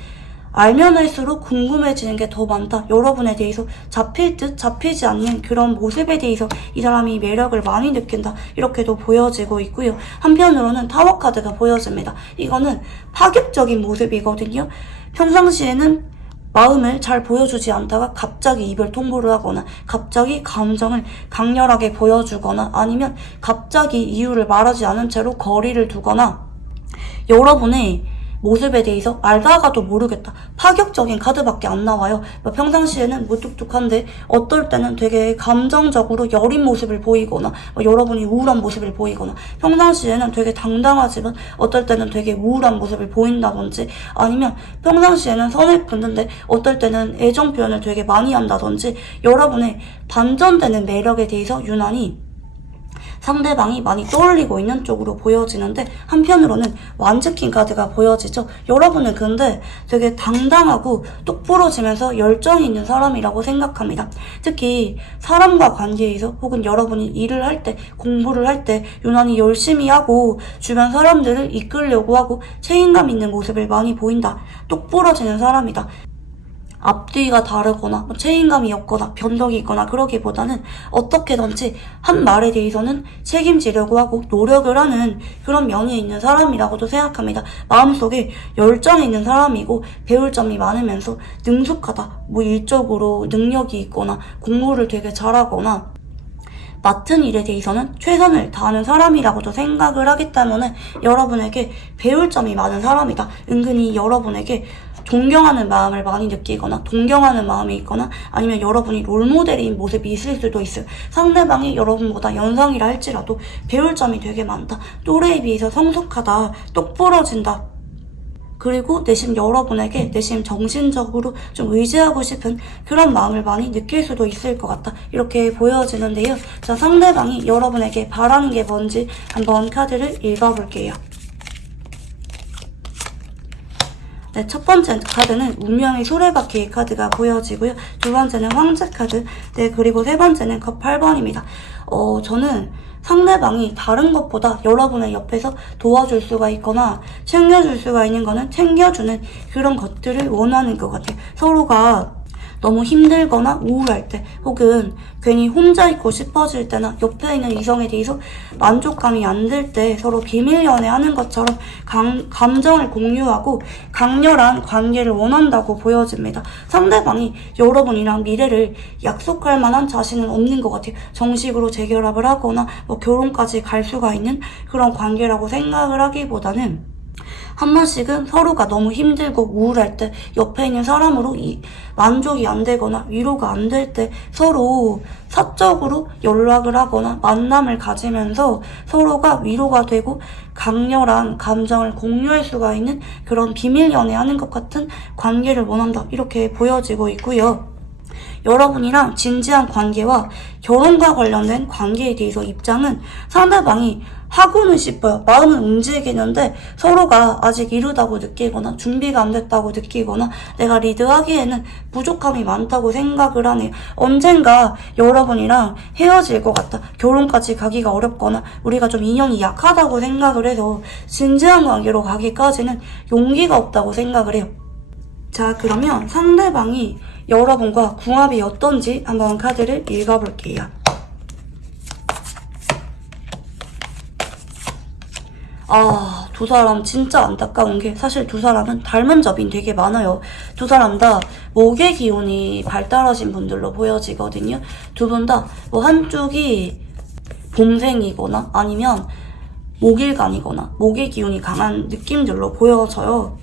알면 할수록 궁금해지는 게 더 많다. 여러분에 대해서 잡힐 듯 잡히지 않는 그런 모습에 대해서 이 사람이 매력을 많이 느낀다. 이렇게도 보여지고 있고요. 한편으로는 타워 카드가 보여집니다. 이거는 파격적인 모습이거든요. 평상시에는 마음을 잘 보여주지 않다가 갑자기 이별 통보를 하거나 갑자기 감정을 강렬하게 보여주거나 아니면 갑자기 이유를 말하지 않은 채로 거리를 두거나 여러분의 모습에 대해서 알다가도 모르겠다. 파격적인 카드밖에 안 나와요. 평상시에는 무뚝뚝한데 어떨 때는 되게 감정적으로 여린 모습을 보이거나 여러분이 우울한 모습을 보이거나 평상시에는 되게 당당하지만 어떨 때는 되게 우울한 모습을 보인다든지 아니면 평상시에는 선을 긋는데 어떨 때는 애정 표현을 되게 많이 한다든지 여러분의 반전되는 매력에 대해서 유난히 상대방이 많이 떠올리고 있는 쪽으로 보여지는데, 한편으로는 완즈킹 카드가 보여지죠. 여러분은 근데 되게 당당하고 똑부러지면서 열정이 있는 사람이라고 생각합니다. 특히 사람과 관계에서 혹은 여러분이 일을 할 때, 공부를 할 때 유난히 열심히 하고 주변 사람들을 이끌려고 하고 책임감 있는 모습을 많이 보인다. 똑부러지는 사람이다. 앞뒤가 다르거나 책임감이 없거나 변덕이 있거나 그러기보다는 어떻게든지 한 말에 대해서는 책임지려고 하고 노력을 하는 그런 면이 있는 사람이라고도 생각합니다. 마음속에 열정이 있는 사람이고 배울 점이 많으면서 능숙하다. 일적으로 능력이 있거나 공부를 되게 잘하거나 맡은 일에 대해서는 최선을 다하는 사람이라고도 생각을 하기 때문에 여러분에게 배울 점이 많은 사람이다. 은근히 여러분에게 존경하는 마음을 많이 느끼거나 동경하는 마음이 있거나 아니면 여러분이 롤모델인 모습이 있을 수도 있어요. 상대방이 여러분보다 연상이라 할지라도 배울 점이 되게 많다. 또래에 비해서 성숙하다. 똑부러진다. 그리고 내심 여러분에게 내심 정신적으로 좀 의지하고 싶은 그런 마음을 많이 느낄 수도 있을 것 같다. 이렇게 보여지는데요. 자, 상대방이 여러분에게 바라는 게 뭔지 한번 카드를 읽어볼게요. 네, 첫 번째 카드는 운명의 수레바퀴 카드가 보여지고요. 두 번째는 황제 카드, 네, 그리고 세 번째는 컵 8번입니다. 저는 상대방이 다른 것보다 여러분의 옆에서 도와줄 수가 있거나 챙겨줄 수가 있는 거는 챙겨주는 그런 것들을 원하는 것 같아요. 서로가 너무 힘들거나 우울할 때 혹은 괜히 혼자 있고 싶어질 때나 옆에 있는 이성에 대해서 만족감이 안 들 때 서로 비밀 연애하는 것처럼 감정을 공유하고 강렬한 관계를 원한다고 보여집니다. 상대방이 여러분이랑 미래를 약속할 만한 자신은 없는 것 같아요. 정식으로 재결합을 하거나 결혼까지 갈 수가 있는 그런 관계라고 생각을 하기보다는 한 번씩은 서로가 너무 힘들고 우울할 때 옆에 있는 사람으로 만족이 안 되거나 위로가 안 될 때 서로 사적으로 연락을 하거나 만남을 가지면서 서로가 위로가 되고 강렬한 감정을 공유할 수가 있는 그런 비밀 연애하는 것 같은 관계를 원한다. 이렇게 보여지고 있고요. 여러분이랑 진지한 관계와 결혼과 관련된 관계에 대해서 입장은 상대방이 하고는 싶어요. 마음은 움직이는데 서로가 아직 이르다고 느끼거나 준비가 안 됐다고 느끼거나 내가 리드하기에는 부족함이 많다고 생각을 하네요. 언젠가 여러분이랑 헤어질 것 같다. 결혼까지 가기가 어렵거나 우리가 좀 인연이 약하다고 생각을 해서 진지한 관계로 가기까지는 용기가 없다고 생각을 해요. 자, 그러면 상대방이 여러분과 궁합이 어떤지 한번 카드를 읽어볼게요. 두 사람 진짜 안타까운 게 사실 두 사람은 닮은 점이 되게 많아요. 두 사람 다 목의 기운이 발달하신 분들로 보여지거든요. 두 분 다 한쪽이 봄생이거나 아니면 목일간이거나 목의 기운이 강한 느낌들로 보여져요.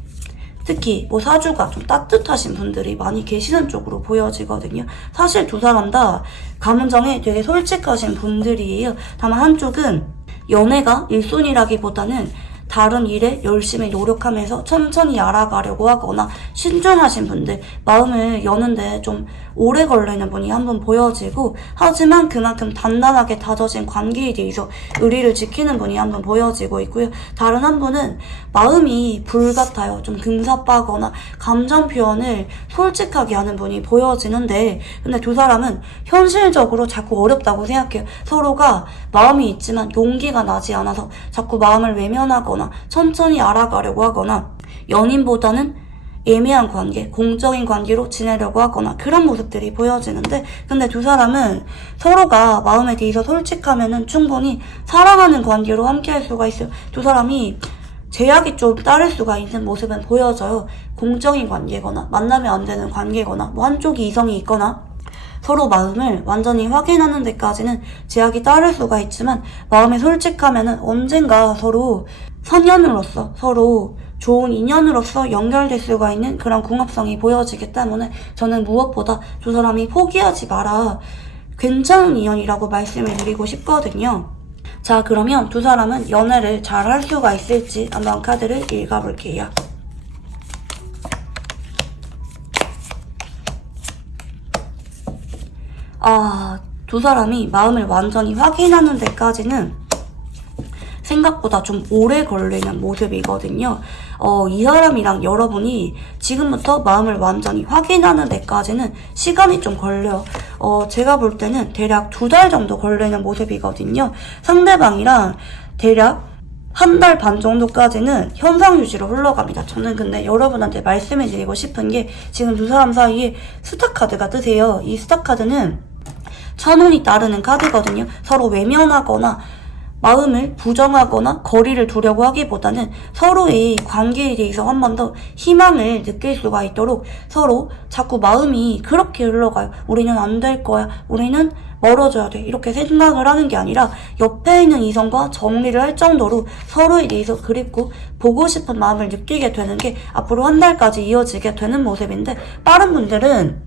특히 사주가 좀 따뜻하신 분들이 많이 계시는 쪽으로 보여지거든요. 사실 두 사람 다 감정에 되게 솔직하신 분들이에요. 다만 한쪽은 연애가 일손이라기보다는 다른 일에 열심히 노력하면서 천천히 알아가려고 하거나 신중하신 분들, 마음을 여는데 좀 오래 걸리는 분이 한 분 보여지고, 하지만 그만큼 단단하게 다져진 관계에 대해서 의리를 지키는 분이 한 분 보여지고 있고요. 다른 한 분은 마음이 불같아요. 좀 금사빠거나 감정 표현을 솔직하게 하는 분이 보여지는데, 근데 두 사람은 현실적으로 자꾸 어렵다고 생각해요. 서로가 마음이 있지만 용기가 나지 않아서 자꾸 마음을 외면하거나 천천히 알아가려고 하거나 연인보다는 애매한 관계, 공적인 관계로 지내려고 하거나 그런 모습들이 보여지는데, 근데 두 사람은 서로가 마음에 대해서 솔직하면은 충분히 사랑하는 관계로 함께 할 수가 있어요. 두 사람이 제약이 좀 따를 수가 있는 모습은 보여져요. 공적인 관계거나 만나면 안 되는 관계거나 한쪽이 이성이 있거나 서로 마음을 완전히 확인하는 데까지는 제약이 따를 수가 있지만, 마음에 솔직하면은 언젠가 서로 선연으로서 서로 좋은 인연으로서 연결될 수가 있는 그런 궁합성이 보여지기 때문에 저는 무엇보다 두 사람이 포기하지 마라, 괜찮은 인연이라고 말씀을 드리고 싶거든요. 자, 그러면 두 사람은 연애를 잘 할 수가 있을지 한번 카드를 읽어볼게요. 두 사람이 마음을 완전히 확인하는 데까지는 생각보다 좀 오래 걸리는 모습이거든요. 이 사람이랑 여러분이 지금부터 마음을 완전히 확인하는 데까지는 시간이 좀 걸려요. 제가 볼 때는 대략 2달 정도 걸리는 모습이거든요. 상대방이랑 대략 1달 반 정도까지는 현상 유지로 흘러갑니다. 저는 근데 여러분한테 말씀을 드리고 싶은 게 지금 두 사람 사이에 스타카드가 뜨세요. 이 스타카드는 천운이 따르는 카드거든요. 서로 외면하거나 마음을 부정하거나 거리를 두려고 하기보다는 서로의 관계에 대해서 한 번 더 희망을 느낄 수가 있도록 서로 자꾸 마음이 그렇게 흘러가요. 우리는 안 될 거야. 우리는 멀어져야 돼. 이렇게 생각을 하는 게 아니라 옆에 있는 이성과 정리를 할 정도로 서로에 대해서 그립고 보고 싶은 마음을 느끼게 되는 게 앞으로 1달까지 이어지게 되는 모습인데, 빠른 분들은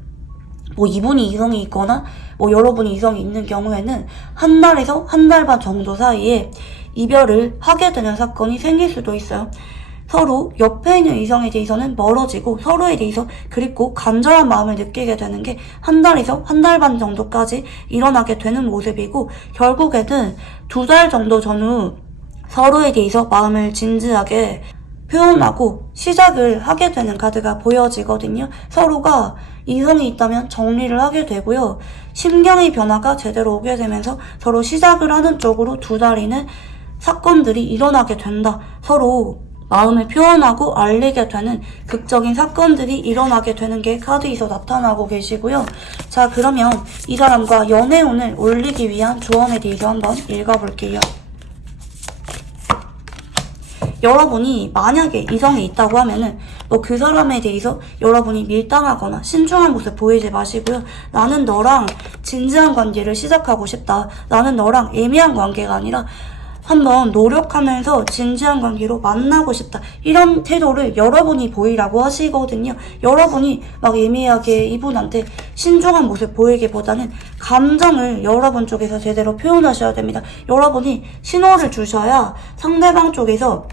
이분이 이성이 있거나 여러분이 이성이 있는 경우에는 1달에서 1달 반 정도 사이에 이별을 하게 되는 사건이 생길 수도 있어요. 서로 옆에 있는 이성에 대해서는 멀어지고 서로에 대해서 그립고 간절한 마음을 느끼게 되는 게 1달에서 1달 반 정도까지 일어나게 되는 모습이고, 결국에는 2달 정도 전후 서로에 대해서 마음을 진지하게 표현하고 시작을 하게 되는 카드가 보여지거든요. 서로가 이성이 있다면 정리를 하게 되고요. 심경의 변화가 제대로 오게 되면서 서로 시작을 하는 쪽으로 2달이는 사건들이 일어나게 된다. 서로 마음을 표현하고 알리게 되는 극적인 사건들이 일어나게 되는 게 카드에서 나타나고 계시고요. 자, 그러면 이 사람과 연애운을 올리기 위한 조언에 대해서 한번 읽어볼게요. 여러분이 만약에 이성이 있다고 하면은 그 사람에 대해서 여러분이 밀당하거나 신중한 모습 보이지 마시고요. 나는 너랑 진지한 관계를 시작하고 싶다. 나는 너랑 애매한 관계가 아니라 한번 노력하면서 진지한 관계로 만나고 싶다. 이런 태도를 여러분이 보이라고 하시거든요. 여러분이 막 애매하게 이분한테 신중한 모습 보이기보다는 감정을 여러분 쪽에서 제대로 표현하셔야 됩니다. 여러분이 신호를 주셔야 상대방 쪽에서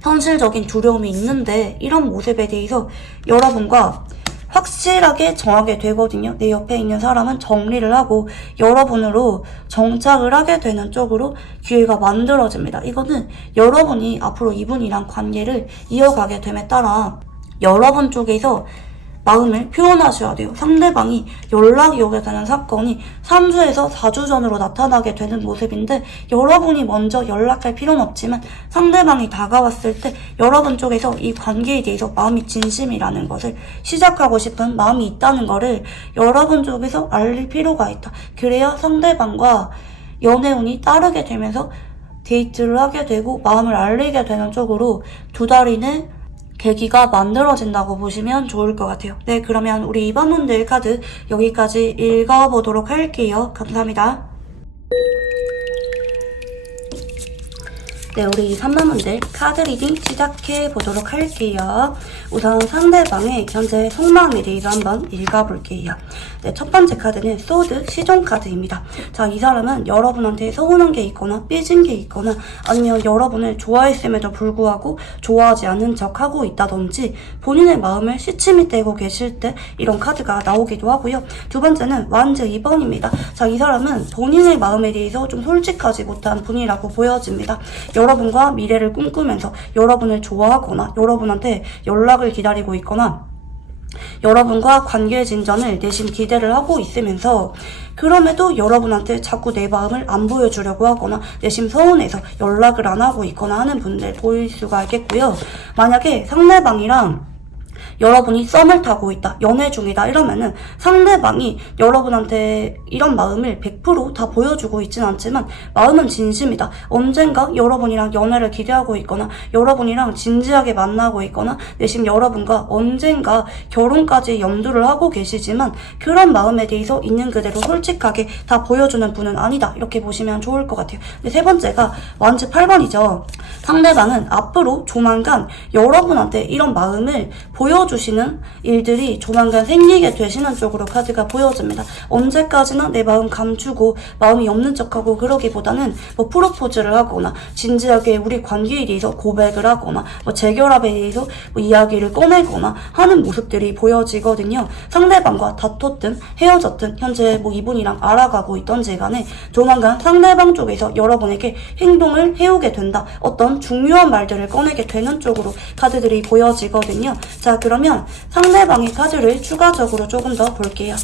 현실적인 두려움이 있는데 이런 모습에 대해서 여러분과 확실하게 정하게 되거든요. 내 옆에 있는 사람은 정리를 하고 여러분으로 정착을 하게 되는 쪽으로 기회가 만들어집니다. 이거는 여러분이 앞으로 이분이랑 관계를 이어가게 됨에 따라 여러분 쪽에서 마음을 표현하셔야 돼요. 상대방이 연락이 오게 되는 사건이 3주에서 4주 전으로 나타나게 되는 모습인데, 여러분이 먼저 연락할 필요는 없지만 상대방이 다가왔을 때 여러분 쪽에서 이 관계에 대해서 마음이 진심이라는 것을, 시작하고 싶은 마음이 있다는 것을 여러분 쪽에서 알릴 필요가 있다. 그래야 상대방과 연애운이 따르게 되면서 데이트를 하게 되고 마음을 알리게 되는 쪽으로 2달이는 계기가 만들어진다고 보시면 좋을 것 같아요. 네, 그러면 우리 이번 문들 카드 여기까지 읽어보도록 할게요. 감사합니다. 네, 우리 3만원들 카드 리딩 시작해보도록 할게요. 우선 상대방의 현재 속마음에 대해서 한번 읽어볼게요. 네, 첫 번째 카드는 소드 시종 카드입니다. 자, 이 사람은 여러분한테 서운한 게 있거나 삐진 게 있거나 아니면 여러분을 좋아했음에도 불구하고 좋아하지 않는 척 하고 있다든지 본인의 마음을 시침이 떼고 계실 때 이런 카드가 나오기도 하고요. 두 번째는 완즈 2번입니다. 자, 이 사람은 본인의 마음에 대해서 좀 솔직하지 못한 분이라고 보여집니다. 여러분과 미래를 꿈꾸면서 여러분을 좋아하거나 여러분한테 연락을 기다리고 있거나 여러분과 관계 진전을 내심 기대를 하고 있으면서 그럼에도 여러분한테 자꾸 내 마음을 안 보여주려고 하거나 내심 서운해서 연락을 안 하고 있거나 하는 분들 보일 수가 있겠고요. 만약에 상대방이랑 여러분이 썸을 타고 있다, 연애 중이다 이러면은 상대방이 여러분한테 이런 마음을 100% 다 보여주고 있진 않지만 마음은 진심이다. 언젠가 여러분이랑 연애를 기대하고 있거나 여러분이랑 진지하게 만나고 있거나 내심 여러분과 언젠가 결혼까지 염두를 하고 계시지만 그런 마음에 대해서 있는 그대로 솔직하게 다 보여주는 분은 아니다. 이렇게 보시면 좋을 것 같아요. 근데 세 번째가 완즈 8번이죠. 상대방은 앞으로 조만간 여러분한테 이런 마음을 보여주시는 일들이 조만간 생기게 되시는 쪽으로 카드가 보여집니다. 언제까지나 내 마음 감추고 마음이 없는 척하고 그러기보다는 뭐 프로포즈를 하거나 진지하게 우리 관계에 대해서 고백을 하거나 뭐 재결합에 대해서 뭐 이야기를 꺼내거나 하는 모습들이 보여지거든요. 상대방과 다퉜든 헤어졌든 현재 뭐 이분이랑 알아가고 있던지 간에 조만간 상대방 쪽에서 여러분에게 행동을 해오게 된다. 어떤 중요한 말들을 꺼내게 되는 쪽으로 카드들이 보여지거든요. 자, 그러면 상대방의 카드를 추가적으로 조금 더 볼게요.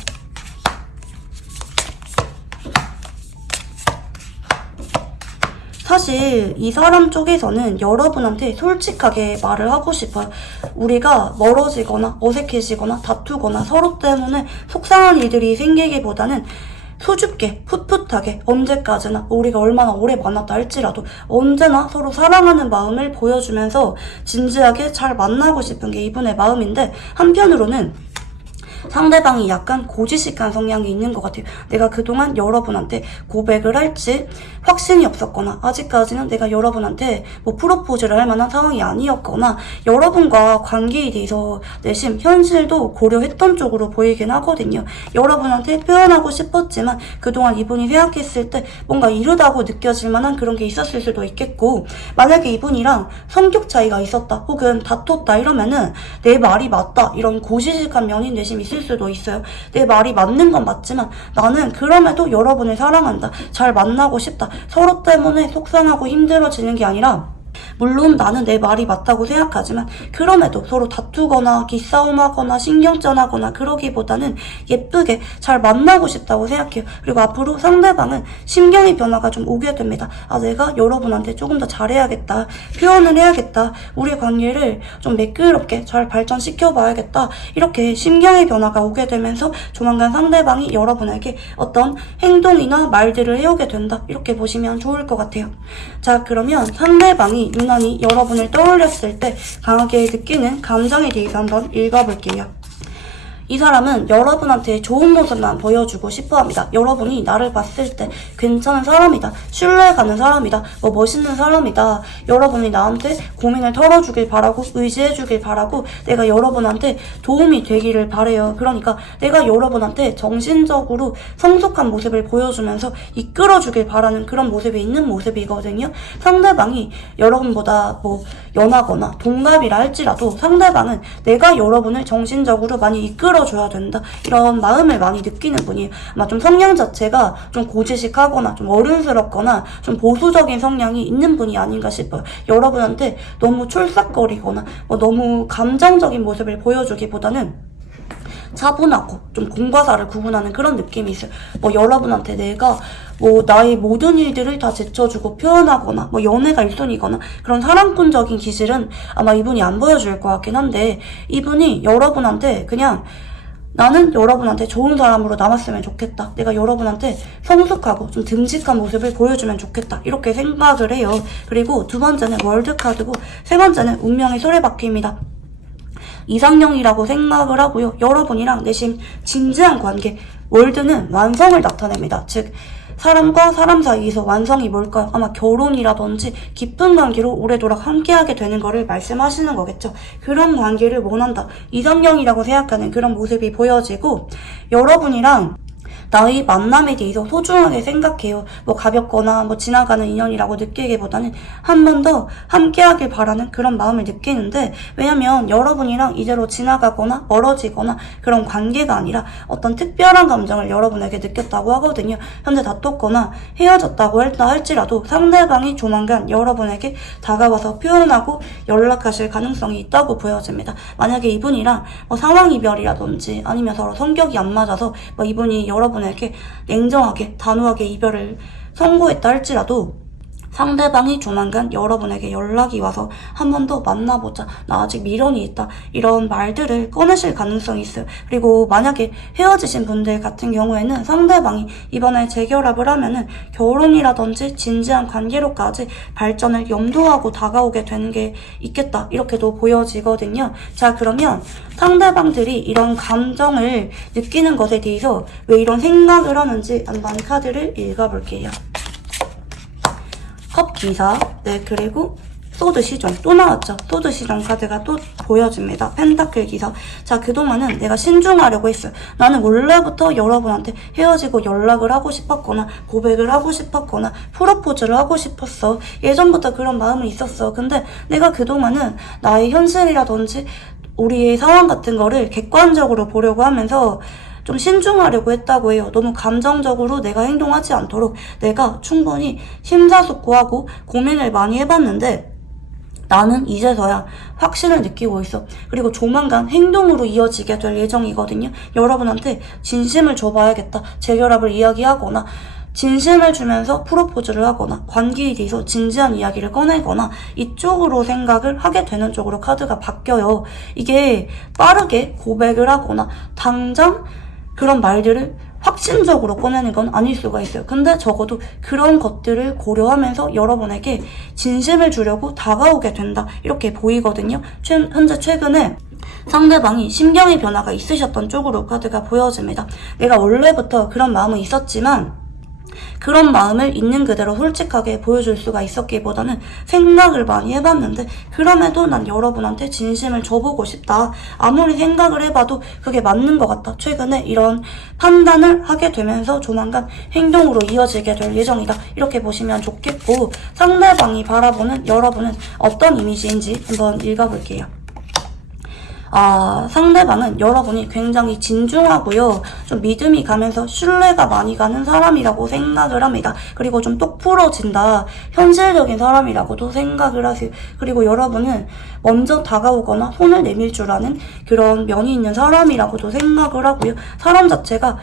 사실 이 사람 쪽에서는 여러분한테 솔직하게 말을 하고 싶어요. 우리가 멀어지거나 어색해지거나 다투거나 서로 때문에 속상한 일들이 생기기보다는 수줍게 풋풋하게 언제까지나 우리가 얼마나 오래 만났다 할지라도 언제나 서로 사랑하는 마음을 보여주면서 진지하게 잘 만나고 싶은 게 이분의 마음인데, 한편으로는 상대방이 약간 고지식한 성향이 있는 것 같아요. 내가 그동안 여러분한테 고백을 할지 확신이 없었거나 아직까지는 내가 여러분한테 뭐 프로포즈를 할 만한 상황이 아니었거나 여러분과 관계에 대해서 내심 현실도 고려했던 쪽으로 보이긴 하거든요. 여러분한테 표현하고 싶었지만 그동안 이분이 생각했을 때 뭔가 이르다고 느껴질 만한 그런 게 있었을 수도 있겠고, 만약에 이분이랑 성격 차이가 있었다 혹은 다퉜다 이러면은 내 말이 맞다 이런 고지식한 면이 내심 있을 수도 있어요. 내 말이 맞는 건 맞지만 나는 그럼에도 여러분을 사랑한다, 잘 만나고 싶다, 서로 때문에 속상하고 힘들어지는 게 아니라 물론 나는 내 말이 맞다고 생각하지만 그럼에도 서로 다투거나 기싸움하거나 신경전하거나 그러기보다는 예쁘게 잘 만나고 싶다고 생각해요. 그리고 앞으로 상대방은 심경의 변화가 좀 오게 됩니다. 아, 내가 여러분한테 조금 더 잘해야겠다, 표현을 해야겠다, 우리 관계를 좀 매끄럽게 잘 발전시켜 봐야겠다, 이렇게 심경의 변화가 오게 되면서 조만간 상대방이 여러분에게 어떤 행동이나 말들을 해오게 된다, 이렇게 보시면 좋을 것 같아요. 자, 그러면 상대방이 유난히 여러분을 떠올렸을 때 강하게 느끼는 감정에 대해서 한번 읽어볼게요. 이 사람은 여러분한테 좋은 모습만 보여주고 싶어합니다. 여러분이 나를 봤을 때 괜찮은 사람이다, 신뢰가는 사람이다, 뭐 멋있는 사람이다, 여러분이 나한테 고민을 털어주길 바라고 의지해주길 바라고 내가 여러분한테 도움이 되기를 바래요. 그러니까 내가 여러분한테 정신적으로 성숙한 모습을 보여주면서 이끌어주길 바라는 그런 모습이 있는 모습이거든요. 상대방이 여러분보다 뭐 연하거나 동갑이라 할지라도 상대방은 내가 여러분을 정신적으로 많이 이끌어줘야 된다, 이런 마음을 많이 느끼는 분이에요. 아마 좀 성향 자체가 좀 고지식하거나 좀 어른스럽거나 좀 보수적인 성향이 있는 분이 아닌가 싶어요. 여러분한테 너무 촐싹거리거나 뭐 너무 감정적인 모습을 보여주기보다는 차분하고 좀 공과사를 구분하는 그런 느낌이 있어요. 뭐 여러분한테 내가 뭐 나의 모든 일들을 다 제쳐주고 표현하거나 뭐 연애가 1순위거나 그런 사랑꾼적인 기질은 아마 이분이 안 보여줄 것 같긴 한데, 이분이 여러분한테 그냥 나는 여러분한테 좋은 사람으로 남았으면 좋겠다, 내가 여러분한테 성숙하고 좀 듬직한 모습을 보여주면 좋겠다, 이렇게 생각을 해요. 그리고 두 번째는 월드카드고 세 번째는 운명의 수레바퀴입니다. 이상형이라고 생각을 하고요. 여러분이랑 내심 진지한 관계, 월드는 완성을 나타냅니다. 즉 사람과 사람 사이에서 완성이 뭘까요? 아마 결혼이라든지 깊은 관계로 오래도록 함께하게 되는 거를 말씀하시는 거겠죠. 그런 관계를 원한다, 이상형이라고 생각하는 그런 모습이 보여지고, 여러분이랑 나의 만남에 대해서 소중하게 생각해요. 뭐 가볍거나 뭐 지나가는 인연이라고 느끼기보다는 한 번 더 함께하길 바라는 그런 마음을 느끼는데, 왜냐면 여러분이랑 이대로 지나가거나 멀어지거나 그런 관계가 아니라 어떤 특별한 감정을 여러분에게 느꼈다고 하거든요. 현재 다퉜거나 헤어졌다고 할지라도 상대방이 조만간 여러분에게 다가와서 표현하고 연락하실 가능성이 있다고 보여집니다. 만약에 이분이랑 뭐 상황 이별이라든지 아니면 서로 성격이 안 맞아서 뭐 이분이 여러분에게 냉정하게 단호하게 이별을 선고했다 할지라도 상대방이 조만간 여러분에게 연락이 와서 한 번 더 만나보자, 나 아직 미련이 있다, 이런 말들을 꺼내실 가능성이 있어요. 그리고 만약에 헤어지신 분들 같은 경우에는 상대방이 이번에 재결합을 하면은 결혼이라든지 진지한 관계로까지 발전을 염두하고 다가오게 되는 게 있겠다, 이렇게도 보여지거든요. 자, 그러면 상대방들이 이런 감정을 느끼는 것에 대해서 왜 이런 생각을 하는지 한번 카드를 읽어볼게요. 컵 기사, 네, 그리고 소드 시종 또 나왔죠. 소드 시종 카드가 또 보여집니다. 펜타클 기사. 자, 그동안은 내가 신중하려고 했어요. 나는 원래부터 여러분한테 헤어지고 연락을 하고 싶었거나 고백을 하고 싶었거나 프로포즈를 하고 싶었어. 예전부터 그런 마음은 있었어. 근데 내가 그동안은 나의 현실이라든지 우리의 상황 같은 거를 객관적으로 보려고 하면서 좀 신중하려고 했다고 해요. 너무 감정적으로 내가 행동하지 않도록 내가 충분히 심사숙고하고 고민을 많이 해봤는데 나는 이제서야 확신을 느끼고 있어. 그리고 조만간 행동으로 이어지게 될 예정이거든요. 여러분한테 진심을 줘봐야겠다. 재결합을 이야기하거나 진심을 주면서 프로포즈를 하거나 관계에 대해서 진지한 이야기를 꺼내거나 이쪽으로 생각을 하게 되는 쪽으로 카드가 바뀌어요. 이게 빠르게 고백을 하거나 당장 그런 말들을 확신적으로 꺼내는 건 아닐 수가 있어요. 근데 적어도 그런 것들을 고려하면서 여러분에게 진심을 주려고 다가오게 된다. 이렇게 보이거든요. 현재 최근에 상대방이 심경의 변화가 있으셨던 쪽으로 카드가 보여집니다. 내가 원래부터 그런 마음은 있었지만 그런 마음을 있는 그대로 솔직하게 보여줄 수가 있었기보다는 생각을 많이 해봤는데 그럼에도 난 여러분한테 진심을 줘보고 싶다. 아무리 생각을 해봐도 그게 맞는 것 같다. 최근에 이런 판단을 하게 되면서 조만간 행동으로 이어지게 될 예정이다. 이렇게 보시면 좋겠고 상대방이 바라보는 여러분은 어떤 이미지인지 한번 읽어볼게요. 상대방은 여러분이 굉장히 진중하고요. 좀 믿음이 가면서 신뢰가 많이 가는 사람이라고 생각을 합니다. 그리고 좀 똑부러진다. 현실적인 사람이라고도 생각을 하세요. 그리고 여러분은 먼저 다가오거나 손을 내밀 줄 아는 그런 면이 있는 사람이라고도 생각을 하고요. 사람 자체가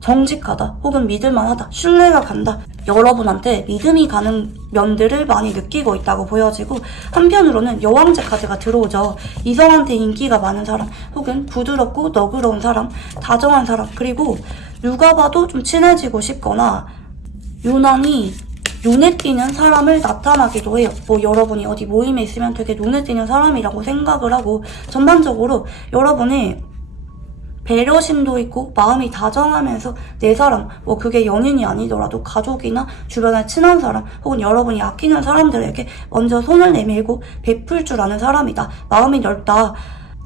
정직하다 혹은 믿을만하다, 신뢰가 간다, 여러분한테 믿음이 가는 면들을 많이 느끼고 있다고 보여지고 한편으로는 여왕제 카드가 들어오죠. 이성한테 인기가 많은 사람 혹은 부드럽고 너그러운 사람, 다정한 사람, 그리고 누가 봐도 좀 친해지고 싶거나 유난히 눈에 띄는 사람을 나타나기도 해요. 여러분이 어디 모임에 있으면 되게 눈에 띄는 사람이라고 생각을 하고 전반적으로 여러분이 배려심도 있고 마음이 다정하면서 내 사람, 그게 연인이 아니더라도 가족이나 주변에 친한 사람 혹은 여러분이 아끼는 사람들에게 먼저 손을 내밀고 베풀 줄 아는 사람이다. 마음이 넓다.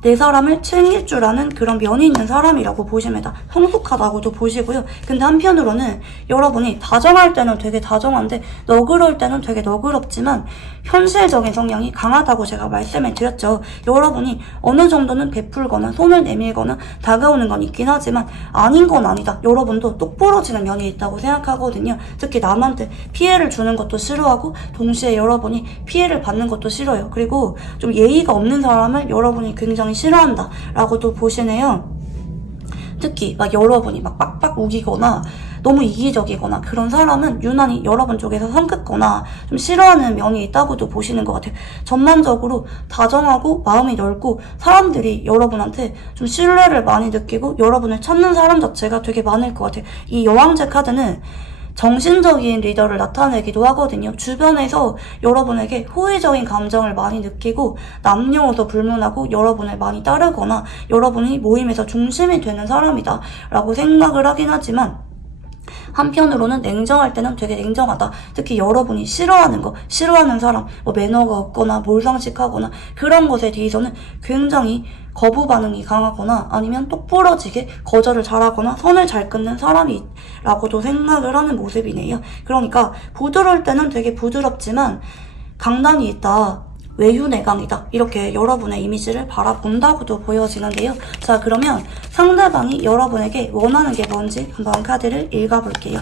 내 사람을 챙길 줄 아는 그런 면이 있는 사람이라고 보십니다. 성숙하다고도 보시고요. 근데 한편으로는 여러분이 다정할 때는 되게 다정한데 너그러울 때는 되게 너그럽지만 현실적인 성향이 강하다고 제가 말씀을 드렸죠. 여러분이 어느 정도는 베풀거나 손을 내밀거나 다가오는 건 있긴 하지만 아닌 건 아니다. 여러분도 똑부러지는 면이 있다고 생각하거든요. 특히 남한테 피해를 주는 것도 싫어하고 동시에 여러분이 피해를 받는 것도 싫어요. 그리고 좀 예의가 없는 사람을 여러분이 굉장히 싫어한다 라고도 보시네요. 특히 여러분이 빡빡 우기거나 너무 이기적이거나 그런 사람은 유난히 여러분 쪽에서 성급거나 좀 싫어하는 면이 있다고도 보시는 것 같아요. 전반적으로 다정하고 마음이 넓고 사람들이 여러분한테 좀 신뢰를 많이 느끼고 여러분을 찾는 사람 자체가 되게 많을 것 같아요. 이 여왕제 카드는 정신적인 리더를 나타내기도 하거든요. 주변에서 여러분에게 호의적인 감정을 많이 느끼고 남녀노소 불문하고 여러분을 많이 따르거나 여러분이 모임에서 중심이 되는 사람이다 라고 생각을 하긴 하지만 한편으로는 냉정할 때는 되게 냉정하다. 특히 여러분이 싫어하는 사람, 매너가 없거나 몰상식하거나 그런 것에 대해서는 굉장히 거부 반응이 강하거나 아니면 똑부러지게 거절을 잘하거나 선을 잘 끊는 사람이라고도 생각을 하는 모습이네요. 그러니까 부드러울 때는 되게 부드럽지만 강단이 있다. 외유내강이다. 이렇게 여러분의 이미지를 바라본다고도 보여지는데요. 자, 그러면 상대방이 여러분에게 원하는 게 뭔지 한번 카드를 읽어볼게요.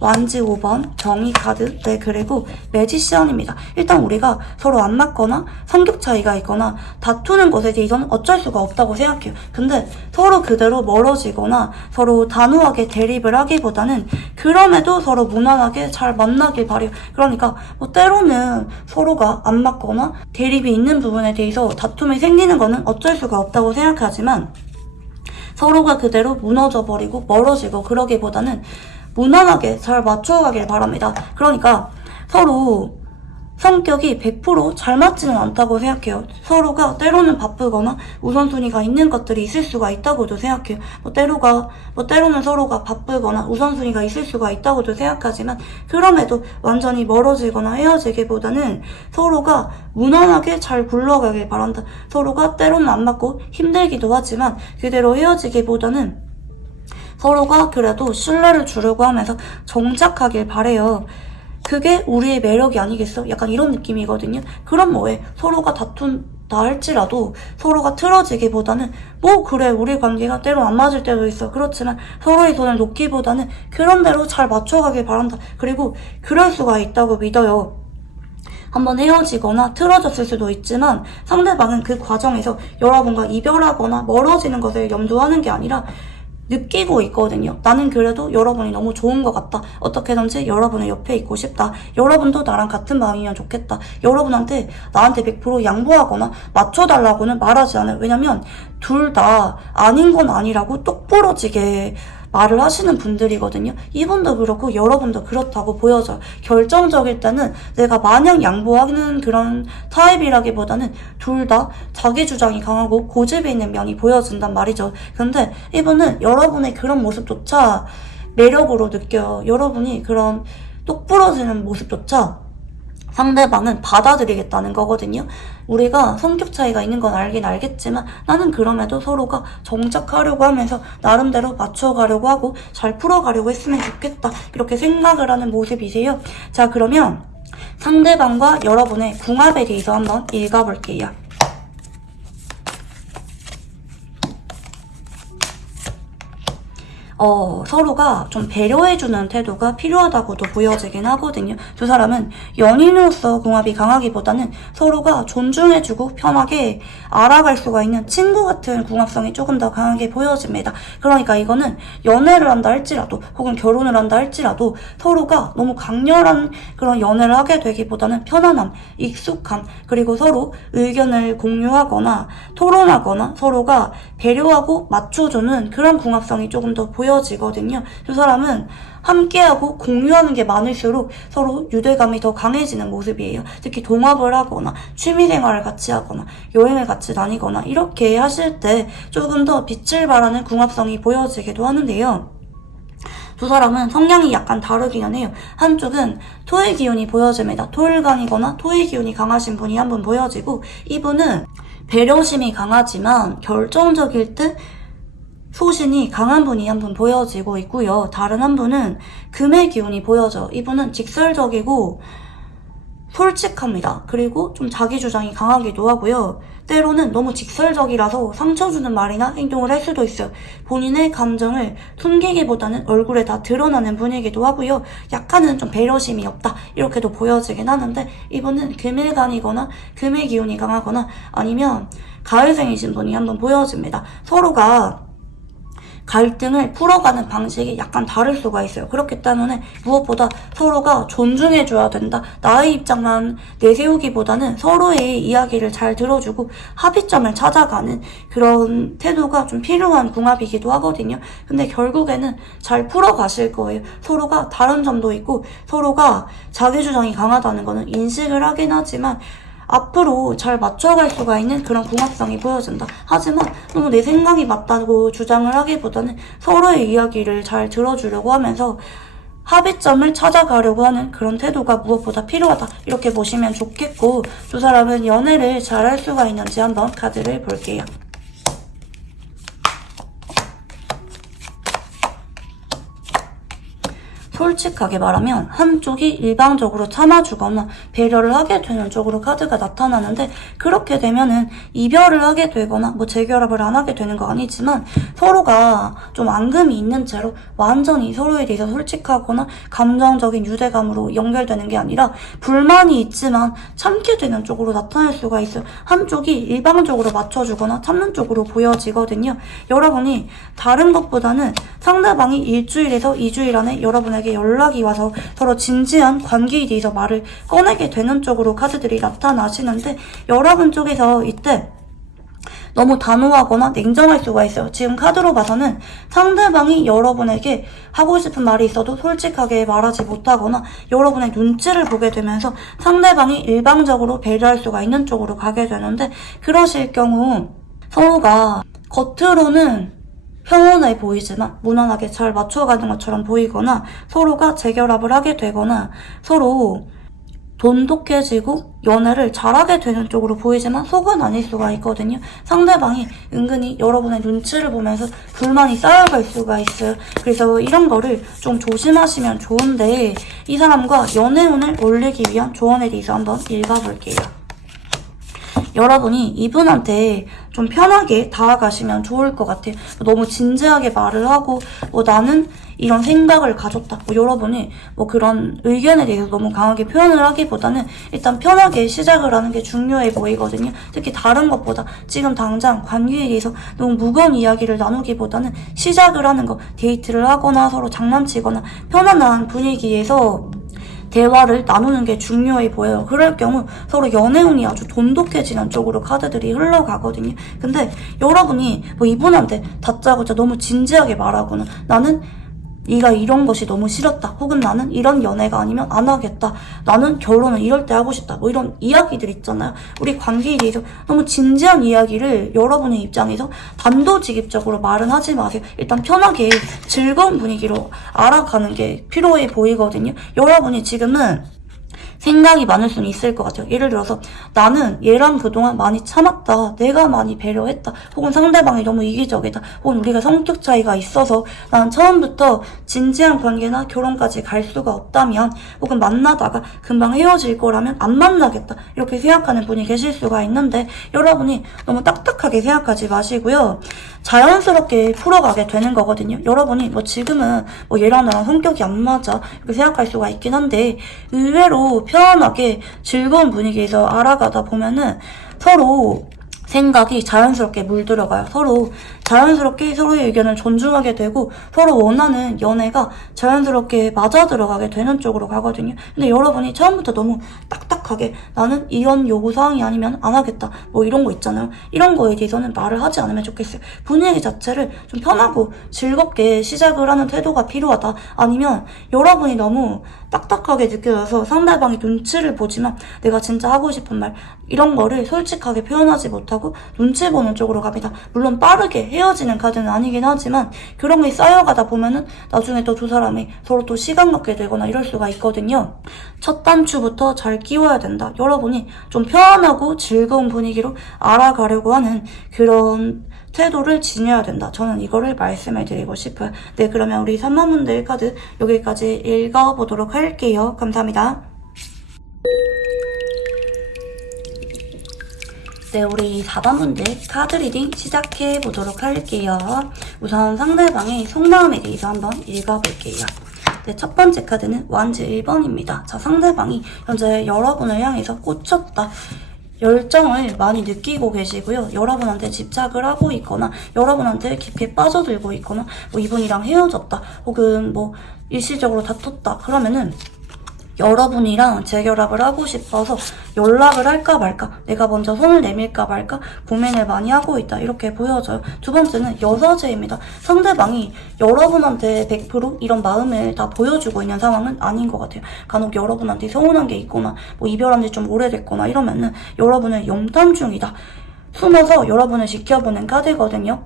완지 5번, 정의 카드, 그리고 매지션입니다. 일단 우리가 서로 안 맞거나 성격 차이가 있거나 다투는 것에 대해서는 어쩔 수가 없다고 생각해요. 근데 서로 그대로 멀어지거나 서로 단호하게 대립을 하기보다는 그럼에도 서로 무난하게 잘 만나길 바래요. 그러니까 때로는 서로가 안 맞거나 대립이 있는 부분에 대해서 다툼이 생기는 거는 어쩔 수가 없다고 생각하지만 서로가 그대로 무너져버리고 멀어지고 그러기보다는 무난하게 잘 맞춰가길 바랍니다. 그러니까 서로 성격이 100% 잘 맞지는 않다고 생각해요. 서로가 때로는 바쁘거나 우선순위가 있는 것들이 있을 수가 있다고도 생각해요. 때로는 서로가 바쁘거나 우선순위가 있을 수가 있다고도 생각하지만, 그럼에도 완전히 멀어지거나 헤어지기보다는 서로가 무난하게 잘 굴러가길 바란다. 서로가 때로는 안 맞고 힘들기도 하지만 그대로 헤어지기보다는 서로가 그래도 신뢰를 주려고 하면서 정착하길 바래요. 그게 우리의 매력이 아니겠어? 약간 이런 느낌이거든요. 그럼 뭐해? 서로가 다툰다 할지라도 서로가 틀어지기보다는 그래, 우리 관계가 때로 안 맞을 때도 있어. 그렇지만 서로의 손을 놓기보다는 그런 대로 잘 맞춰가길 바란다. 그리고 그럴 수가 있다고 믿어요. 한번 헤어지거나 틀어졌을 수도 있지만 상대방은 그 과정에서 여러분과 이별하거나 멀어지는 것을 염두하는 게 아니라 느끼고 있거든요. 나는 그래도 여러분이 너무 좋은 것 같다. 어떻게든지 여러분의 옆에 있고 싶다. 여러분도 나랑 같은 마음이면 좋겠다. 여러분한테 나한테 100% 양보하거나 맞춰달라고는 말하지 않아요. 왜냐면 둘 다 아닌 건 아니라고 똑부러지게 말을 하시는 분들이거든요. 이분도 그렇고 여러분도 그렇다고 보여져요. 결정적일 때는 내가 마냥 양보하는 그런 타입이라기보다는 둘 다 자기 주장이 강하고 고집이 있는 면이 보여진단 말이죠. 근데 이분은 여러분의 그런 모습조차 매력으로 느껴요. 여러분이 그런 똑부러지는 모습조차 상대방은 받아들이겠다는 거거든요. 우리가 성격 차이가 있는 건 알긴 알겠지만 나는 그럼에도 서로가 정착하려고 하면서 나름대로 맞춰가려고 하고 잘 풀어가려고 했으면 좋겠다. 이렇게 생각을 하는 모습이세요. 자, 그러면 상대방과 여러분의 궁합에 대해서 한번 읽어볼게요. 서로가 좀 배려해주는 태도가 필요하다고도 보여지긴 하거든요. 두 사람은 연인으로서 궁합이 강하기보다는 서로가 존중해주고 편하게 알아갈 수가 있는 친구 같은 궁합성이 조금 더 강하게 보여집니다. 그러니까 이거는 연애를 한다 할지라도 혹은 결혼을 한다 할지라도 서로가 너무 강렬한 그런 연애를 하게 되기보다는 편안함, 익숙함, 그리고 서로 의견을 공유하거나 토론하거나 서로가 배려하고 맞춰주는 그런 궁합성이 조금 더 보여지거든요. 두 사람은 함께하고 공유하는 게 많을수록 서로 유대감이 더 강해지는 모습이에요. 특히 동업을 하거나 취미생활을 같이 하거나 여행을 같이 다니거나 이렇게 하실 때 조금 더 빛을 발하는 궁합성이 보여지기도 하는데요. 두 사람은 성향이 약간 다르기는 해요. 한쪽은 토의 기운이 보여집니다. 토일간이거나 토의 기운이 강하신 분이 한 분 보여지고, 이분은 배려심이 강하지만 결정적일 때 소신이 강한 분이 한 분 보여지고 있고요. 다른 한 분은 금의 기운이 보여져요. 이분은 직설적이고 솔직합니다. 그리고 좀 자기 주장이 강하기도 하고요. 때로는 너무 직설적이라서 상처 주는 말이나 행동을 할 수도 있어요. 본인의 감정을 숨기기보다는 얼굴에 다 드러나는 분이기도 하고요. 약간은 좀 배려심이 없다 이렇게도 보여지긴 하는데, 이분은 금일간이거나 금의 기운이 강하거나 아니면 가을생이신 분이 한번 보여집니다. 서로가 갈등을 풀어가는 방식이 약간 다를 수가 있어요. 그렇기 때문에 무엇보다 서로가 존중해줘야 된다. 나의 입장만 내세우기보다는 서로의 이야기를 잘 들어주고 합의점을 찾아가는 그런 태도가 좀 필요한 궁합이기도 하거든요. 근데 결국에는 잘 풀어가실 거예요. 서로가 다른 점도 있고 서로가 자기 주장이 강하다는 거는 인식을 하긴 하지만 앞으로 잘 맞춰갈 수가 있는 그런 궁합성이 보여진다. 하지만 너무 내 생각이 맞다고 주장을 하기보다는 서로의 이야기를 잘 들어주려고 하면서 합의점을 찾아가려고 하는 그런 태도가 무엇보다 필요하다. 이렇게 보시면 좋겠고, 두 사람은 연애를 잘할 수가 있는지 한번 카드를 볼게요. 솔직하게 말하면 한쪽이 일방적으로 참아주거나 배려를 하게 되는 쪽으로 카드가 나타나는데, 그렇게 되면은 이별을 하게 되거나 재결합을 안 하게 되는 거 아니지만 서로가 좀 앙금이 있는 채로 완전히 서로에 대해서 솔직하거나 감정적인 유대감으로 연결되는 게 아니라 불만이 있지만 참게 되는 쪽으로 나타날 수가 있어요. 한쪽이 일방적으로 맞춰주거나 참는 쪽으로 보여지거든요. 여러분이 다른 것보다는 상대방이 1주일에서 2주일 안에 여러분에게 연락이 와서 서로 진지한 관계에 대해서 말을 꺼내게 되는 쪽으로 카드들이 나타나시는데, 여러분 쪽에서 이때 너무 단호하거나 냉정할 수가 있어요. 지금 카드로 봐서는 상대방이 여러분에게 하고 싶은 말이 있어도 솔직하게 말하지 못하거나 여러분의 눈치를 보게 되면서 상대방이 일방적으로 배려할 수가 있는 쪽으로 가게 되는데, 그러실 경우 서로가 겉으로는 평온해 보이지만 무난하게 잘 맞춰가는 것처럼 보이거나 서로가 재결합을 하게 되거나 서로 돈독해지고 연애를 잘하게 되는 쪽으로 보이지만 속은 아닐 수가 있거든요. 상대방이 은근히 여러분의 눈치를 보면서 불만이 쌓여갈 수가 있어요. 그래서 이런 거를 좀 조심하시면 좋은데, 이 사람과 연애운을 올리기 위한 조언에 대해서 한번 읽어볼게요. 여러분이 이분한테 좀 편하게 다가가시면 좋을 것 같아요. 너무 진지하게 말을 하고 나는 이런 생각을 가졌다, 여러분이 그런 의견에 대해서 너무 강하게 표현을 하기보다는 일단 편하게 시작을 하는 게 중요해 보이거든요. 특히 다른 것보다 지금 당장 관계에 대해서 너무 무거운 이야기를 나누기보다는 시작을 하는 거, 데이트를 하거나 서로 장난치거나 편안한 분위기에서 대화를 나누는 게 중요해 보여요. 그럴 경우 서로 연애운이 아주 돈독해지는 쪽으로 카드들이 흘러가거든요. 근데 여러분이 이분한테 다짜고짜 너무 진지하게 말하거나 나는 네가 이런 것이 너무 싫었다, 혹은 나는 이런 연애가 아니면 안 하겠다, 나는 결혼을 이럴 때 하고 싶다, 이런 이야기들 있잖아요. 우리 관계에 대해서 너무 진지한 이야기를 여러분의 입장에서 단도직입적으로 말은 하지 마세요. 일단 편하게 즐거운 분위기로 알아가는 게 필요해 보이거든요. 여러분이 지금은 생각이 많을 수는 있을 것 같아요. 예를 들어서 나는 얘랑 그동안 많이 참았다, 내가 많이 배려했다, 혹은 상대방이 너무 이기적이다, 혹은 우리가 성격 차이가 있어서 나는 처음부터 진지한 관계나 결혼까지 갈 수가 없다면, 혹은 만나다가 금방 헤어질 거라면 안 만나겠다, 이렇게 생각하는 분이 계실 수가 있는데, 여러분이 너무 딱딱하게 생각하지 마시고요. 자연스럽게 풀어가게 되는 거거든요. 여러분이 지금은 얘랑 나랑 성격이 안 맞아 이렇게 생각할 수가 있긴 한데, 의외로 편안하게 즐거운 분위기에서 알아가다 보면은 서로 생각이 자연스럽게 물들어가요. 서로 자연스럽게 서로의 의견을 존중하게 되고 서로 원하는 연애가 자연스럽게 맞아 들어가게 되는 쪽으로 가거든요. 근데 여러분이 처음부터 너무 딱딱하게 나는 이런 요구사항이 아니면 안 하겠다, 이런 거 있잖아요. 이런 거에 대해서는 말을 하지 않으면 좋겠어요. 분위기 자체를 좀 편하고 즐겁게 시작을 하는 태도가 필요하다. 아니면 여러분이 너무 딱딱하게 느껴져서 상대방이 눈치를 보지만 내가 진짜 하고 싶은 말 이런 거를 솔직하게 표현하지 못하고 눈치 보는 쪽으로 갑니다. 물론 빠르게 헤어지는 카드는 아니긴 하지만 그런 게 쌓여가다 보면은 나중에 또 두 사람이 서로 또 시간 갖게 되거나 이럴 수가 있거든요. 첫 단추부터 잘 끼워야 된다. 여러분이 좀 편안하고 즐거운 분위기로 알아가려고 하는 그런 태도를 지녀야 된다. 저는 이거를 말씀을 드리고 싶어요. 네, 그러면 우리 3만분들 카드 여기까지 읽어보도록 할게요. 감사합니다. 네, 우리 4번분들 카드 리딩 시작해보도록 할게요. 우선 상대방의 속마음에 대해서 한번 읽어볼게요. 네, 첫 번째 카드는 완즈 1번입니다. 자, 상대방이 현재 여러분을 향해서 꽂혔다, 열정을 많이 느끼고 계시고요. 여러분한테 집착을 하고 있거나 여러분한테 깊게 빠져들고 있거나 이분이랑 헤어졌다, 혹은 일시적으로 다퉜다 그러면은 여러분이랑 재결합을 하고 싶어서 연락을 할까 말까, 내가 먼저 손을 내밀까 말까 고민을 많이 하고 있다, 이렇게 보여져요. 두 번째는 여사제입니다. 상대방이 여러분한테 100% 이런 마음을 다 보여주고 있는 상황은 아닌 것 같아요. 간혹 여러분한테 서운한 게 있거나 이별한 지 좀 오래됐거나 이러면은 여러분을 염탐 중이다, 숨어서 여러분을 지켜보는 카드거든요.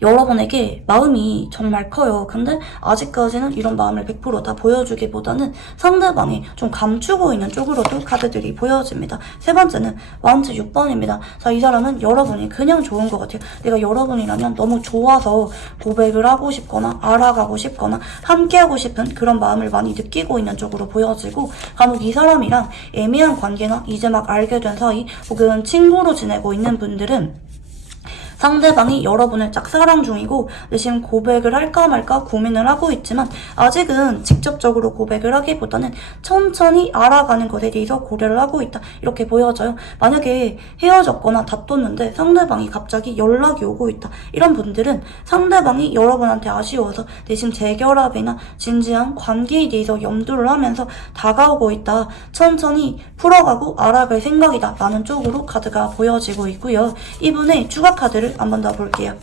여러분에게 마음이 정말 커요. 근데 아직까지는 이런 마음을 100% 다 보여주기보다는 상대방이 좀 감추고 있는 쪽으로도 카드들이 보여집니다. 세 번째는 완즈 6번입니다. 자, 이 사람은 여러분이 그냥 좋은 것 같아요. 내가 여러분이라면 너무 좋아서 고백을 하고 싶거나 알아가고 싶거나 함께하고 싶은 그런 마음을 많이 느끼고 있는 쪽으로 보여지고, 간혹 이 사람이랑 애매한 관계나 이제 막 알게 된 사이 혹은 친구로 지내고 있는 분들은 상대방이 여러분을 짝사랑 중이고 내심 고백을 할까 말까 고민을 하고 있지만 아직은 직접적으로 고백을 하기보다는 천천히 알아가는 것에 대해서 고려를 하고 있다. 이렇게 보여져요. 만약에 헤어졌거나 다퉜는데 상대방이 갑자기 연락이 오고 있다. 이런 분들은 상대방이 여러분한테 아쉬워서 내심 재결합이나 진지한 관계에 대해서 염두를 하면서 다가오고 있다. 천천히 풀어가고 알아갈 생각이다. 라는 쪽으로 카드가 보여지고 있고요. 이분의 추가 카드를 한 번 더 볼게요.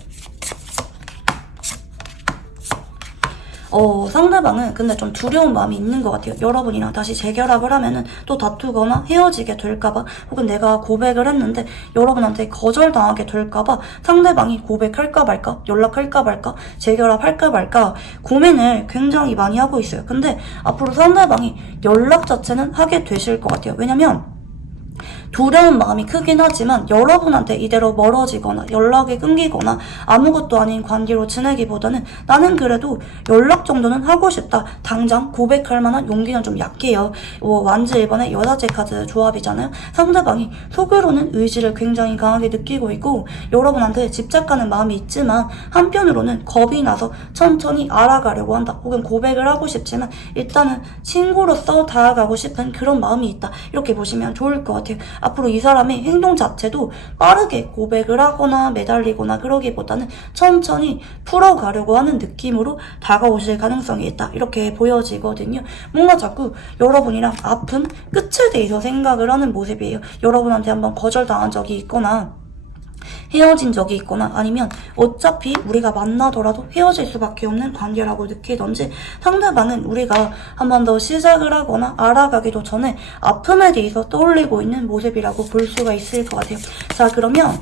상대방은 근데 좀 두려운 마음이 있는 것 같아요. 여러분이랑 다시 재결합을 하면은 또 다투거나 헤어지게 될까봐, 혹은 내가 고백을 했는데 여러분한테 거절당하게 될까봐 상대방이 고백할까 말까, 연락할까 말까, 재결합할까 말까 고민을 굉장히 많이 하고 있어요. 근데 앞으로 상대방이 연락 자체는 하게 되실 것 같아요. 왜냐면 두려운 마음이 크긴 하지만 여러분한테 이대로 멀어지거나 연락이 끊기거나 아무것도 아닌 관계로 지내기보다는 나는 그래도 연락 정도는 하고 싶다. 당장 고백할 만한 용기는 좀 약해요. 완즈 1번의 여자제 카드 조합이잖아요. 상대방이 속으로는 의지를 굉장히 강하게 느끼고 있고 여러분한테 집착하는 마음이 있지만 한편으로는 겁이 나서 천천히 알아가려고 한다. 혹은 고백을 하고 싶지만 일단은 친구로서 다가가고 싶은 그런 마음이 있다. 이렇게 보시면 좋을 것 같아요. 앞으로 이 사람의 행동 자체도 빠르게 고백을 하거나 매달리거나 그러기보다는 천천히 풀어가려고 하는 느낌으로 다가오실 가능성이 있다. 이렇게 보여지거든요. 뭔가 자꾸 여러분이랑 아픈 끝에 대해서 생각을 하는 모습이에요. 여러분한테 한번 거절당한 적이 있거나 헤어진 적이 있거나 아니면 어차피 우리가 만나더라도 헤어질 수밖에 없는 관계라고 느끼던지 상대방은 우리가 한 번 더 시작을 하거나 알아가기도 전에 아픔에 대해서 떠올리고 있는 모습이라고 볼 수가 있을 것 같아요. 자, 그러면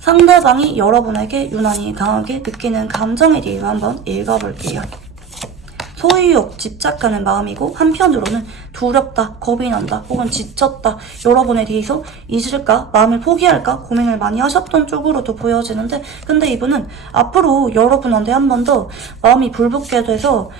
상대방이 여러분에게 유난히 강하게 느끼는 감정에 대해서 한번 읽어볼게요. 소유욕, 집착하는 마음이고 한편으로는 두렵다, 겁이 난다, 혹은 지쳤다, 여러분에 대해서 잊을까, 마음을 포기할까 고민을 많이 하셨던 쪽으로도 보여지는데 근데 이분은 앞으로 여러분한테 한 번 더 마음이 불붙게 돼서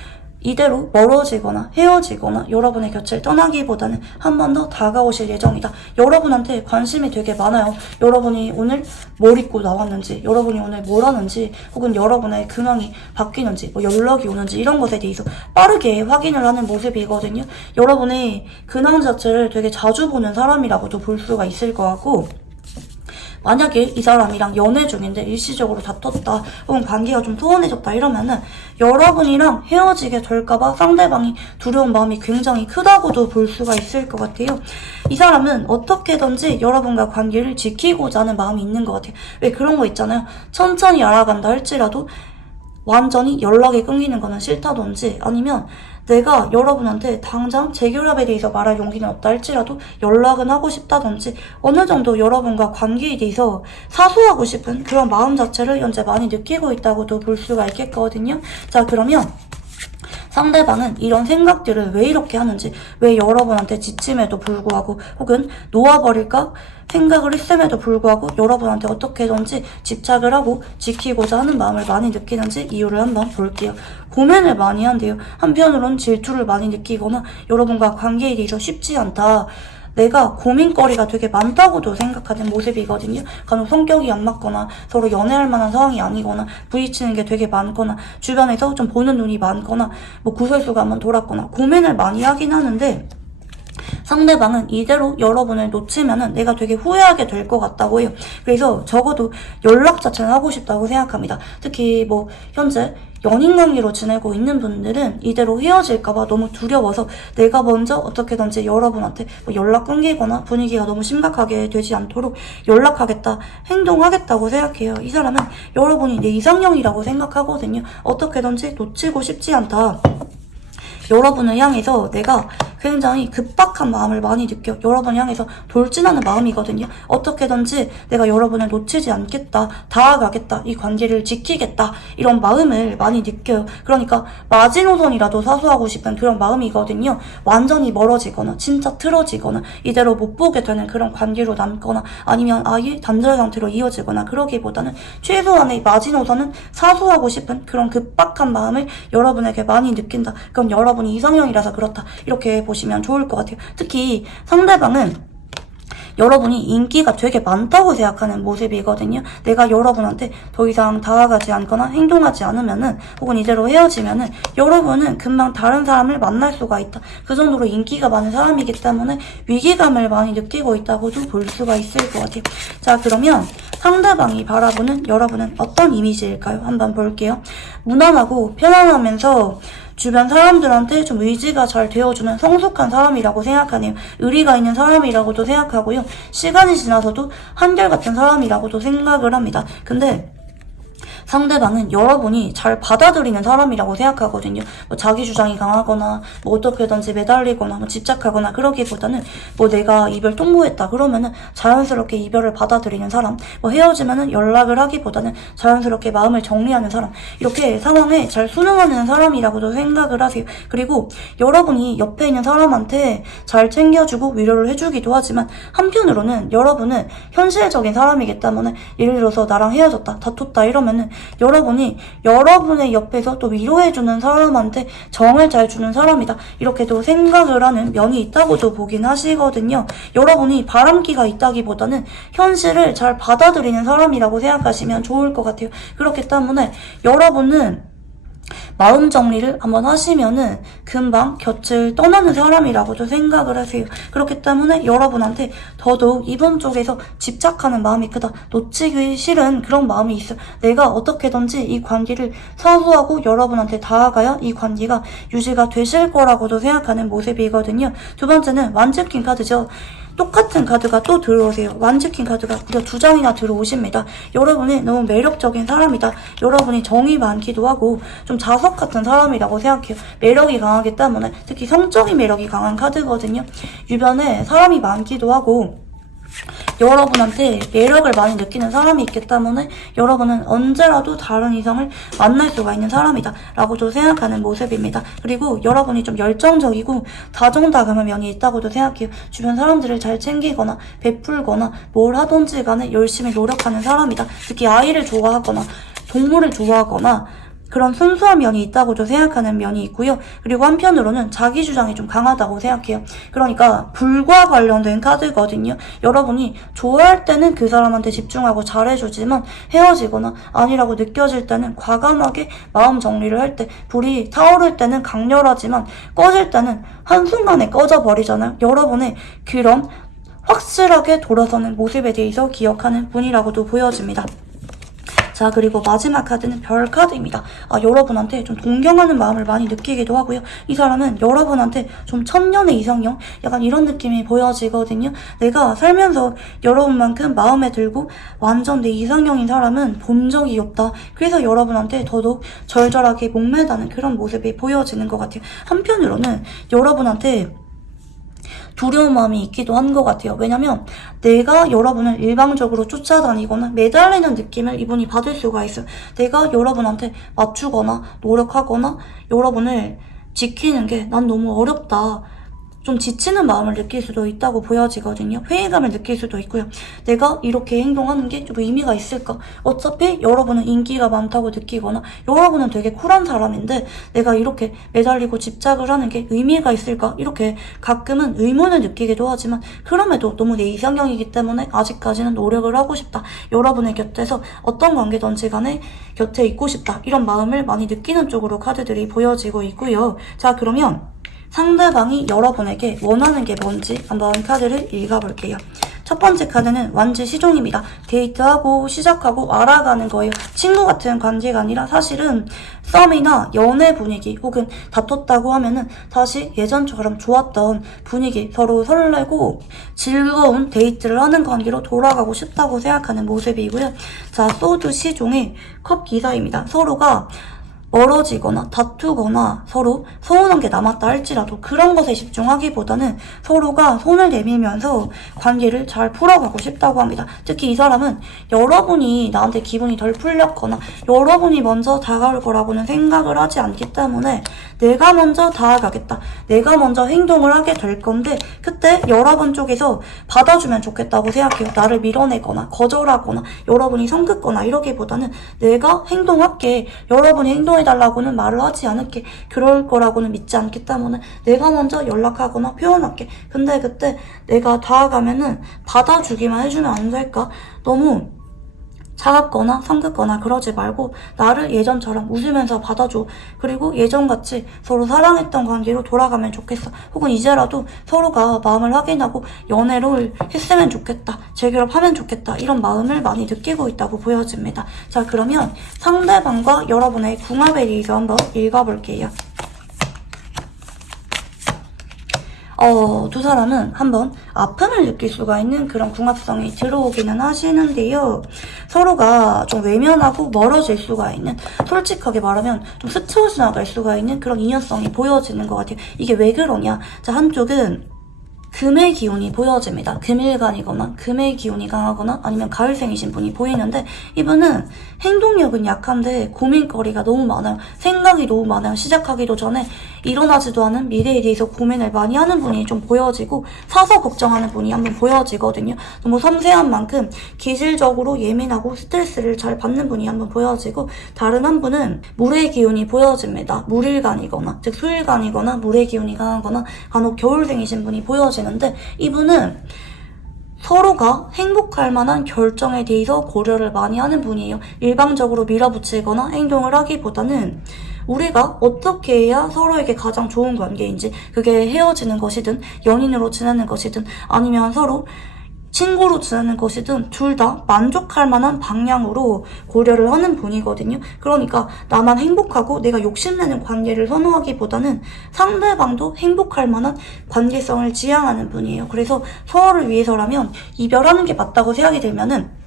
이대로 멀어지거나 헤어지거나 여러분의 곁을 떠나기보다는 한 번 더 다가오실 예정이다. 여러분한테 관심이 되게 많아요. 여러분이 오늘 뭘 입고 나왔는지, 여러분이 오늘 뭘 하는지, 혹은 여러분의 근황이 바뀌는지, 연락이 오는지 이런 것에 대해서 빠르게 확인을 하는 모습이거든요. 여러분의 근황 자체를 되게 자주 보는 사람이라고도 볼 수가 있을 것 같고 만약에 이 사람이랑 연애 중인데 일시적으로 다퉜다 혹은 관계가 좀 소원해졌다 이러면은 여러분이랑 헤어지게 될까봐 상대방이 두려운 마음이 굉장히 크다고도 볼 수가 있을 것 같아요. 이 사람은 어떻게든지 여러분과 관계를 지키고자 하는 마음이 있는 것 같아요. 왜 그런 거 있잖아요. 천천히 알아간다 할지라도 완전히 연락이 끊기는 거는 싫다든지 아니면 내가 여러분한테 당장 재결합에 대해서 말할 용기는 없다 할지라도 연락은 하고 싶다든지 어느 정도 여러분과 관계에 대해서 사소하고 싶은 그런 마음 자체를 현재 많이 느끼고 있다고도 볼 수가 있겠거든요. 자, 그러면 상대방은 이런 생각들을 왜 이렇게 하는지, 왜 여러분한테 지침에도 불구하고 혹은 놓아버릴까 생각을 했음에도 불구하고 여러분한테 어떻게든지 집착을 하고 지키고자 하는 마음을 많이 느끼는지 이유를 한번 볼게요. 고민을 많이 한대요. 한편으로는 질투를 많이 느끼거나 여러분과 관계에 대해서 쉽지 않다. 내가 고민거리가 되게 많다고도 생각하는 모습이거든요. 간혹 성격이 안 맞거나 서로 연애할 만한 상황이 아니거나 부딪히는 게 되게 많거나 주변에서 좀 보는 눈이 많거나 구설수가 한번 돌았거나 고민을 많이 하긴 하는데 상대방은 이대로 여러분을 놓치면은 내가 되게 후회하게 될 것 같다고 해요. 그래서 적어도 연락 자체는 하고 싶다고 생각합니다. 특히 현재 연인 관계로 지내고 있는 분들은 이대로 헤어질까봐 너무 두려워서 내가 먼저 어떻게든지 여러분한테 연락 끊기거나 분위기가 너무 심각하게 되지 않도록 연락하겠다, 행동하겠다고 생각해요. 이 사람은 여러분이 내 이상형이라고 생각하거든요. 어떻게든지 놓치고 싶지 않다. 여러분을 향해서 내가 굉장히 급박한 마음을 많이 느껴. 여러분을 향해서 돌진하는 마음이거든요. 어떻게든지 내가 여러분을 놓치지 않겠다, 다가가겠다, 이 관계를 지키겠다 이런 마음을 많이 느껴요. 그러니까 마지노선이라도 사수하고 싶은 그런 마음이거든요. 완전히 멀어지거나 진짜 틀어지거나 이대로 못 보게 되는 그런 관계로 남거나 아니면 아예 단절 상태로 이어지거나 그러기보다는 최소한의 마지노선은 사수하고 싶은 그런 급박한 마음을 여러분에게 많이 느낀다. 그건 여러분이 이상형이라서 그렇다. 이렇게 보시면 좋을 것 같아요. 특히 상대방은 여러분이 인기가 되게 많다고 생각하는 모습이거든요. 내가 여러분한테 더 이상 다가가지 않거나 행동하지 않으면은 혹은 이대로 헤어지면은 여러분은 금방 다른 사람을 만날 수가 있다. 그 정도로 인기가 많은 사람이기 때문에 위기감을 많이 느끼고 있다고도 볼 수가 있을 것 같아요. 자, 그러면 상대방이 바라보는 여러분은 어떤 이미지일까요? 한번 볼게요. 무난하고 편안하면서 주변 사람들한테 좀 의지가 잘 되어주는 성숙한 사람이라고 생각하네요. 의리가 있는 사람이라고도 생각하고요. 시간이 지나서도 한결같은 사람이라고도 생각을 합니다. 근데 상대방은 여러분이 잘 받아들이는 사람이라고 생각하거든요. 뭐 자기 주장이 강하거나 뭐 어떻게든지 매달리거나 뭐 집착하거나 그러기보다는 뭐 내가 이별 통보했다 그러면은 자연스럽게 이별을 받아들이는 사람, 뭐 헤어지면은 연락을 하기보다는 자연스럽게 마음을 정리하는 사람, 이렇게 상황에 잘 순응하는 사람이라고도 생각을 하세요. 그리고 여러분이 옆에 있는 사람한테 잘 챙겨주고 위로를 해주기도 하지만 한편으로는 여러분은 현실적인 사람이기 때문에 예를 들어서 나랑 헤어졌다, 다퉜다 이러면은 여러분이 여러분의 옆에서 또 위로해주는 사람한테 정을 잘 주는 사람이다, 이렇게도 생각을 하는 면이 있다고도 보긴 하시거든요. 여러분이 바람기가 있다기보다는 현실을 잘 받아들이는 사람이라고 생각하시면 좋을 것 같아요. 그렇기 때문에 여러분은 마음 정리를 한번 하시면은 금방 곁을 떠나는 사람이라고도 생각을 하세요. 그렇기 때문에 여러분한테 더더욱 이번 쪽에서 집착하는 마음이 크다, 놓치기 싫은 그런 마음이 있어. 내가 어떻게든지 이 관계를 사수하고 여러분한테 다가가야 이 관계가 유지가 되실 거라고도 생각하는 모습이거든요. 두 번째는 완즈퀸 카드죠. 똑같은 카드가 또 들어오세요. 완즈퀸 카드가 무려 2장이나 들어오십니다. 여러분이 너무 매력적인 사람이다. 여러분이 정이 많기도 하고 좀 자석 같은 사람이라고 생각해요. 매력이 강하기 때문에, 특히 성적인 매력이 강한 카드거든요. 주변에 사람이 많기도 하고 여러분한테 매력을 많이 느끼는 사람이 있기 때문에 여러분은 언제라도 다른 이성을 만날 수가 있는 사람이다 라고도 생각하는 모습입니다. 그리고 여러분이 좀 열정적이고 다정다감한 면이 있다고도 생각해요. 주변 사람들을 잘 챙기거나 베풀거나 뭘 하든지 간에 열심히 노력하는 사람이다. 특히 아이를 좋아하거나 동물을 좋아하거나 그런 순수한 면이 있다고도 생각하는 면이 있고요. 그리고 한편으로는 자기 주장이 좀 강하다고 생각해요. 그러니까 불과 관련된 카드거든요. 여러분이 좋아할 때는 그 사람한테 집중하고 잘해주지만 헤어지거나 아니라고 느껴질 때는 과감하게 마음 정리를 할 때, 불이 타오를 때는 강렬하지만 꺼질 때는 한순간에 꺼져버리잖아요. 여러분의 그런 확실하게 돌아서는 모습에 대해서 기억하는 분이라고도 보여집니다. 자, 그리고 마지막 카드는 별 카드입니다. 여러분한테 좀 동경하는 마음을 많이 느끼기도 하고요. 이 사람은 여러분한테 좀 천년의 이상형, 약간 이런 느낌이 보여지거든요. 내가 살면서 여러분만큼 마음에 들고 완전 내 이상형인 사람은 본 적이 없다. 그래서 여러분한테 더더욱 절절하게 목매다는 그런 모습이 보여지는 것 같아요. 한편으로는 여러분한테 두려운 마음이 있기도 한 것 같아요. 왜냐면 내가 여러분을 일방적으로 쫓아다니거나 매달리는 느낌을 이분이 받을 수가 있어요. 내가 여러분한테 맞추거나 노력하거나 여러분을 지키는 게 난 너무 어렵다, 좀 지치는 마음을 느낄 수도 있다고 보여지거든요. 회의감을 느낄 수도 있고요. 내가 이렇게 행동하는 게 좀 의미가 있을까? 어차피 여러분은 인기가 많다고 느끼거나 여러분은 되게 쿨한 사람인데 내가 이렇게 매달리고 집착을 하는 게 의미가 있을까? 이렇게 가끔은 의문을 느끼기도 하지만 그럼에도 너무 내 이상형이기 때문에 아직까지는 노력을 하고 싶다. 여러분의 곁에서 어떤 관계든지 간에 곁에 있고 싶다. 이런 마음을 많이 느끼는 쪽으로 카드들이 보여지고 있고요. 자, 그러면 상대방이 여러분에게 원하는 게 뭔지 한번 카드를 읽어볼게요. 첫 번째 카드는 완즈 시종입니다. 데이트하고 시작하고 알아가는 거예요. 친구 같은 관계가 아니라 사실은 썸이나 연애 분위기 혹은 다퉜다고 하면은 다시 예전처럼 좋았던 분위기, 서로 설레고 즐거운 데이트를 하는 관계로 돌아가고 싶다고 생각하는 모습이고요. 자, 소드 시종의 컵 기사입니다. 서로가 멀어지거나 다투거나 서로 서운한 게 남았다 할지라도 그런 것에 집중하기보다는 서로가 손을 내밀면서 관계를 잘 풀어가고 싶다고 합니다. 특히 이 사람은 여러분이 나한테 기분이 덜 풀렸거나 여러분이 먼저 다가올 거라고는 생각을 하지 않기 때문에 내가 먼저 다가가겠다, 내가 먼저 행동을 하게 될 건데 그때 여러분 쪽에서 받아주면 좋겠다고 생각해요. 나를 밀어내거나 거절하거나 여러분이 성긋거나 이러기보다는 내가 행동할게, 여러분이 행동해 연락해달라고는 말을 하지 않을게. 그럴 거라고는 믿지 않기 때문에 내가 먼저 연락하거나 표현할게. 근데 그때 내가 다가가면은 받아주기만 해주면 안 될까? 너무 차갑거나 성급거나 그러지 말고 나를 예전처럼 웃으면서 받아줘. 그리고 예전같이 서로 사랑했던 관계로 돌아가면 좋겠어. 혹은 이제라도 서로가 마음을 확인하고 연애를 했으면 좋겠다. 재결합하면 좋겠다. 이런 마음을 많이 느끼고 있다고 보여집니다. 자, 그러면 상대방과 여러분의 궁합에 대해서 한번 읽어볼게요. 두 사람은 한번 아픔을 느낄 수가 있는 그런 궁합성이 들어오기는 하시는데요. 서로가 좀 외면하고 멀어질 수가 있는, 솔직하게 말하면 좀 스쳐 지나갈 수가 있는 그런 인연성이 보여지는 것 같아요. 이게 왜 그러냐? 자, 한쪽은 금의 기운이 보여집니다. 금일간이거나 금의 기운이 강하거나 아니면 가을생이신 분이 보이는데, 이분은 행동력은 약한데 고민거리가 너무 많아요. 생각이 너무 많아요. 시작하기도 전에 일어나지도 않은 미래에 대해서 고민을 많이 하는 분이 좀 보여지고, 사서 걱정하는 분이 한번 보여지거든요. 너무 섬세한 만큼 기질적으로 예민하고 스트레스를 잘 받는 분이 한번 보여지고, 다른 한 분은 물의 기운이 보여집니다. 물일간이거나 즉 수일간이거나 물의 기운이 강하거나 간혹 겨울생이신 분이 보여지는데, 이분은 서로가 행복할 만한 결정에 대해서 고려를 많이 하는 분이에요. 일방적으로 밀어붙이거나 행동을 하기보다는 우리가 어떻게 해야 서로에게 가장 좋은 관계인지, 그게 헤어지는 것이든 연인으로 지내는 것이든 아니면 서로 친구로 지내는 것이든 둘 다 만족할 만한 방향으로 고려를 하는 분이거든요. 그러니까 나만 행복하고 내가 욕심내는 관계를 선호하기보다는 상대방도 행복할 만한 관계성을 지향하는 분이에요. 그래서 서로를 위해서라면 이별하는 게 맞다고 생각이 들면은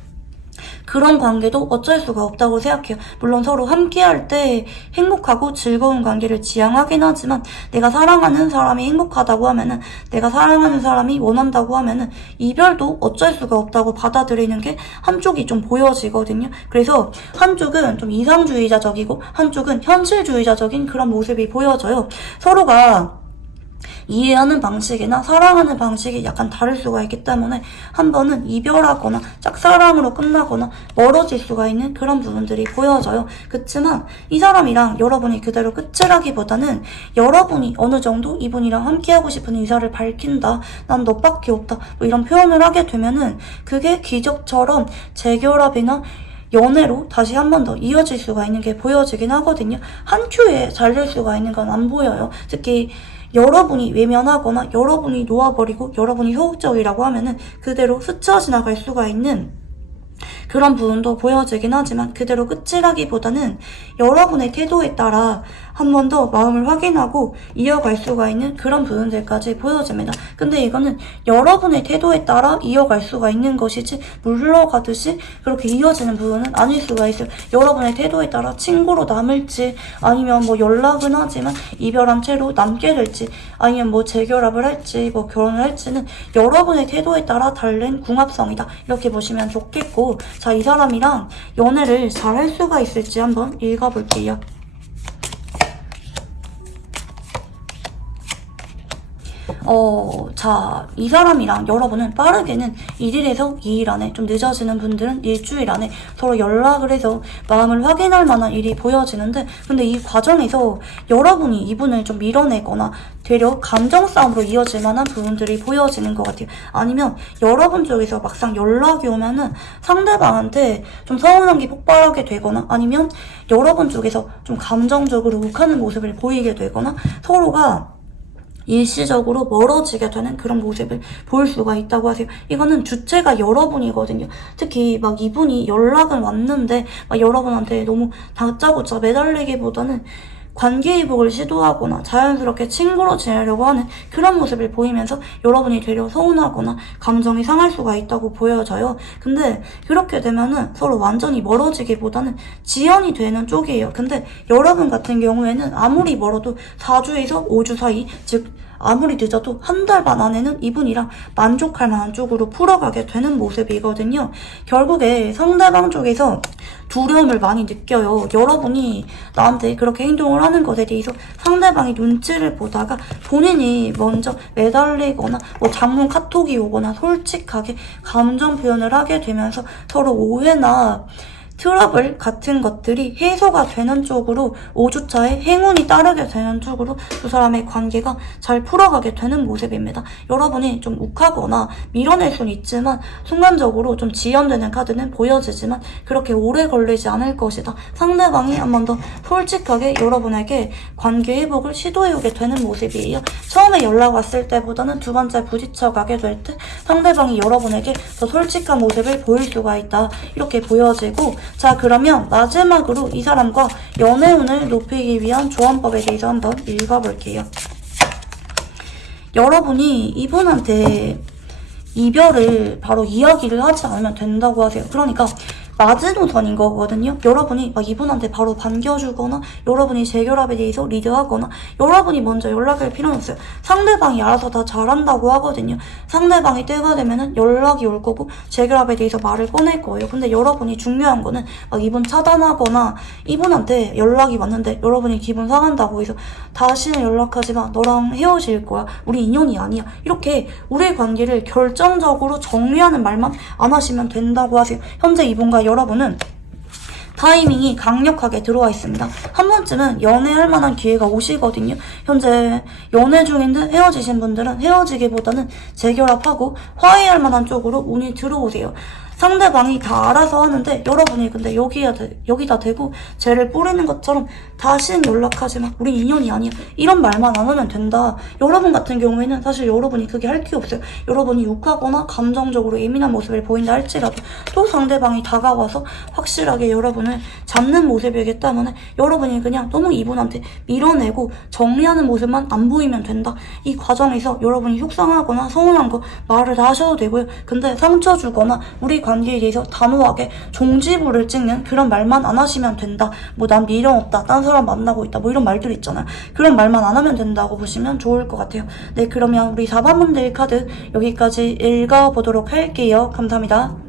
그런 관계도 어쩔 수가 없다고 생각해요. 물론 서로 함께할 때 행복하고 즐거운 관계를 지향하긴 하지만, 내가 사랑하는 사람이 행복하다고 하면은, 내가 사랑하는 사람이 원한다고 하면은 이별도 어쩔 수가 없다고 받아들이는 게 한쪽이 좀 보여지거든요. 그래서 한쪽은 좀 이상주의자적이고 한쪽은 현실주의자적인 그런 모습이 보여져요. 서로가 이해하는 방식이나 사랑하는 방식이 약간 다를 수가 있기 때문에 한 번은 이별하거나 짝사랑으로 끝나거나 멀어질 수가 있는 그런 부분들이 보여져요. 그렇지만 이 사람이랑 여러분이 그대로 끝이라기보다는 여러분이 어느 정도 이분이랑 함께하고 싶은 의사를 밝힌다, 난 너밖에 없다, 뭐 이런 표현을 하게 되면은 그게 기적처럼 재결합이나 연애로 다시 한 번 더 이어질 수가 있는 게 보여지긴 하거든요. 한 큐에 잘 될 수가 있는 건 안 보여요. 특히 여러분이 외면하거나 여러분이 놓아버리고 여러분이 소극적이라고 하면은 그대로 스쳐 지나갈 수가 있는 그런 부분도 보여지긴 하지만, 그대로 끝이라기보다는 여러분의 태도에 따라 한 번 더 마음을 확인하고 이어갈 수가 있는 그런 부분들까지 보여집니다. 근데 이거는 여러분의 태도에 따라 이어갈 수가 있는 것이지 물러가듯이 그렇게 이어지는 부분은 아닐 수가 있어요. 여러분의 태도에 따라 친구로 남을지 아니면 뭐 연락은 하지만 이별한 채로 남게 될지 아니면 뭐 재결합을 할지 뭐 결혼을 할지는 여러분의 태도에 따라 다른 궁합성이다, 이렇게 보시면 좋겠고, 자, 이 사람이랑 연애를 잘 할 수가 있을지 한번 읽어볼게요. 자, 이 사람이랑 여러분은 빠르게는 1일에서 2일 안에, 좀 늦어지는 분들은 일주일 안에 서로 연락을 해서 마음을 확인할 만한 일이 보여지는데, 근데 이 과정에서 여러분이 이분을 좀 밀어내거나 되려 감정 싸움으로 이어질 만한 부분들이 보여지는 것 같아요. 아니면 여러분 쪽에서 막상 연락이 오면은 상대방한테 좀 서운한 게 폭발하게 되거나, 아니면 여러분 쪽에서 좀 감정적으로 욱하는 모습을 보이게 되거나 서로가 일시적으로 멀어지게 되는 그런 모습을 보일 수가 있다고 하세요. 이거는 주체가 여러분이거든요. 특히 막 이분이 연락은 왔는데 막 여러분한테 너무 다짜고짜 매달리기보다는 관계 회복을 시도하거나 자연스럽게 친구로 지내려고 하는 그런 모습을 보이면서 여러분이 되려 서운하거나 감정이 상할 수가 있다고 보여져요. 근데 그렇게 되면은 서로 완전히 멀어지기보다는 지연이 되는 쪽이에요. 근데 여러분 같은 경우에는 아무리 멀어도 4주에서 5주 사이, 즉 아무리 늦어도 한 달 반 안에는 이분이랑 만족할 만한 쪽으로 풀어가게 되는 모습이거든요. 결국에 상대방 쪽에서 두려움을 많이 느껴요. 여러분이 나한테 그렇게 행동을 하는 것에 대해서 상대방이 눈치를 보다가 본인이 먼저 매달리거나 뭐 장문 카톡이 오거나 솔직하게 감정 표현을 하게 되면서 서로 오해나 트러블 같은 것들이 해소가 되는 쪽으로 5주차에 행운이 따르게 되는 쪽으로 두 사람의 관계가 잘 풀어가게 되는 모습입니다. 여러분이 좀 욱하거나 밀어낼 수는 있지만 순간적으로 좀 지연되는 카드는 보여지지만 그렇게 오래 걸리지 않을 것이다. 상대방이 한 번 더 솔직하게 여러분에게 관계 회복을 시도해오게 되는 모습이에요. 처음에 연락 왔을 때보다는 두 번째 부딪혀가게 될 때 상대방이 여러분에게 더 솔직한 모습을 보일 수가 있다. 이렇게 보여지고, 자 그러면 마지막으로 이 사람과 연애운을 높이기 위한 조언법에 대해서 한번 읽어볼게요. 여러분이 이분한테 이별을 바로 이야기를 하지 않으면 된다고 하세요. 그러니까 마지노선인 거거든요. 여러분이 막 이분한테 바로 반겨주거나 여러분이 재결합에 대해서 리드하거나 여러분이 먼저 연락할 필요는 없어요. 상대방이 알아서 다 잘한다고 하거든요. 상대방이 때가 되면은 연락이 올 거고 재결합에 대해서 말을 꺼낼 거예요. 근데 여러분이 중요한 거는 막 이분 차단하거나 이분한테 연락이 왔는데 여러분이 기분 상한다고 해서 다시는 연락하지 마, 너랑 헤어질 거야, 우리 인연이 아니야, 이렇게 우리 관계를 결정적으로 정리하는 말만 안 하시면 된다고 하세요. 현재 이분과 여러분은 타이밍이 강력하게 들어와 있습니다. 한 번쯤은 연애할 만한 기회가 오시거든요. 현재 연애 중인데 헤어지신 분들은 헤어지기보다는 재결합하고 화해할 만한 쪽으로 운이 들어오세요. 상대방이 다 알아서 하는데 여러분이 근데 여기다 대고 죄를 뿌리는 것처럼 다시는 연락하지 마, 우리 인연이 아니야, 이런 말만 안 하면 된다. 여러분 같은 경우에는 사실 여러분이 그게 할 게 없어요. 여러분이 욱하거나 감정적으로 예민한 모습을 보인다 할지라도 또 상대방이 다가와서 확실하게 여러분을 잡는 모습이기 때문에 여러분이 그냥 너무 이분한테 밀어내고 정리하는 모습만 안 보이면 된다. 이 과정에서 여러분이 속상하거나 서운한 거 말을 다 하셔도 되고요. 근데 상처 주거나 우리 관계에 대해서 단호하게 종지부를 찍는 그런 말만 안 하시면 된다. 뭐 난 미련 없다, 딴 사람 만나고 있다, 뭐 이런 말들 있잖아요. 그런 말만 안 하면 된다고 보시면 좋을 것 같아요. 네, 그러면 우리 4번 문제 카드 여기까지 읽어보도록 할게요. 감사합니다.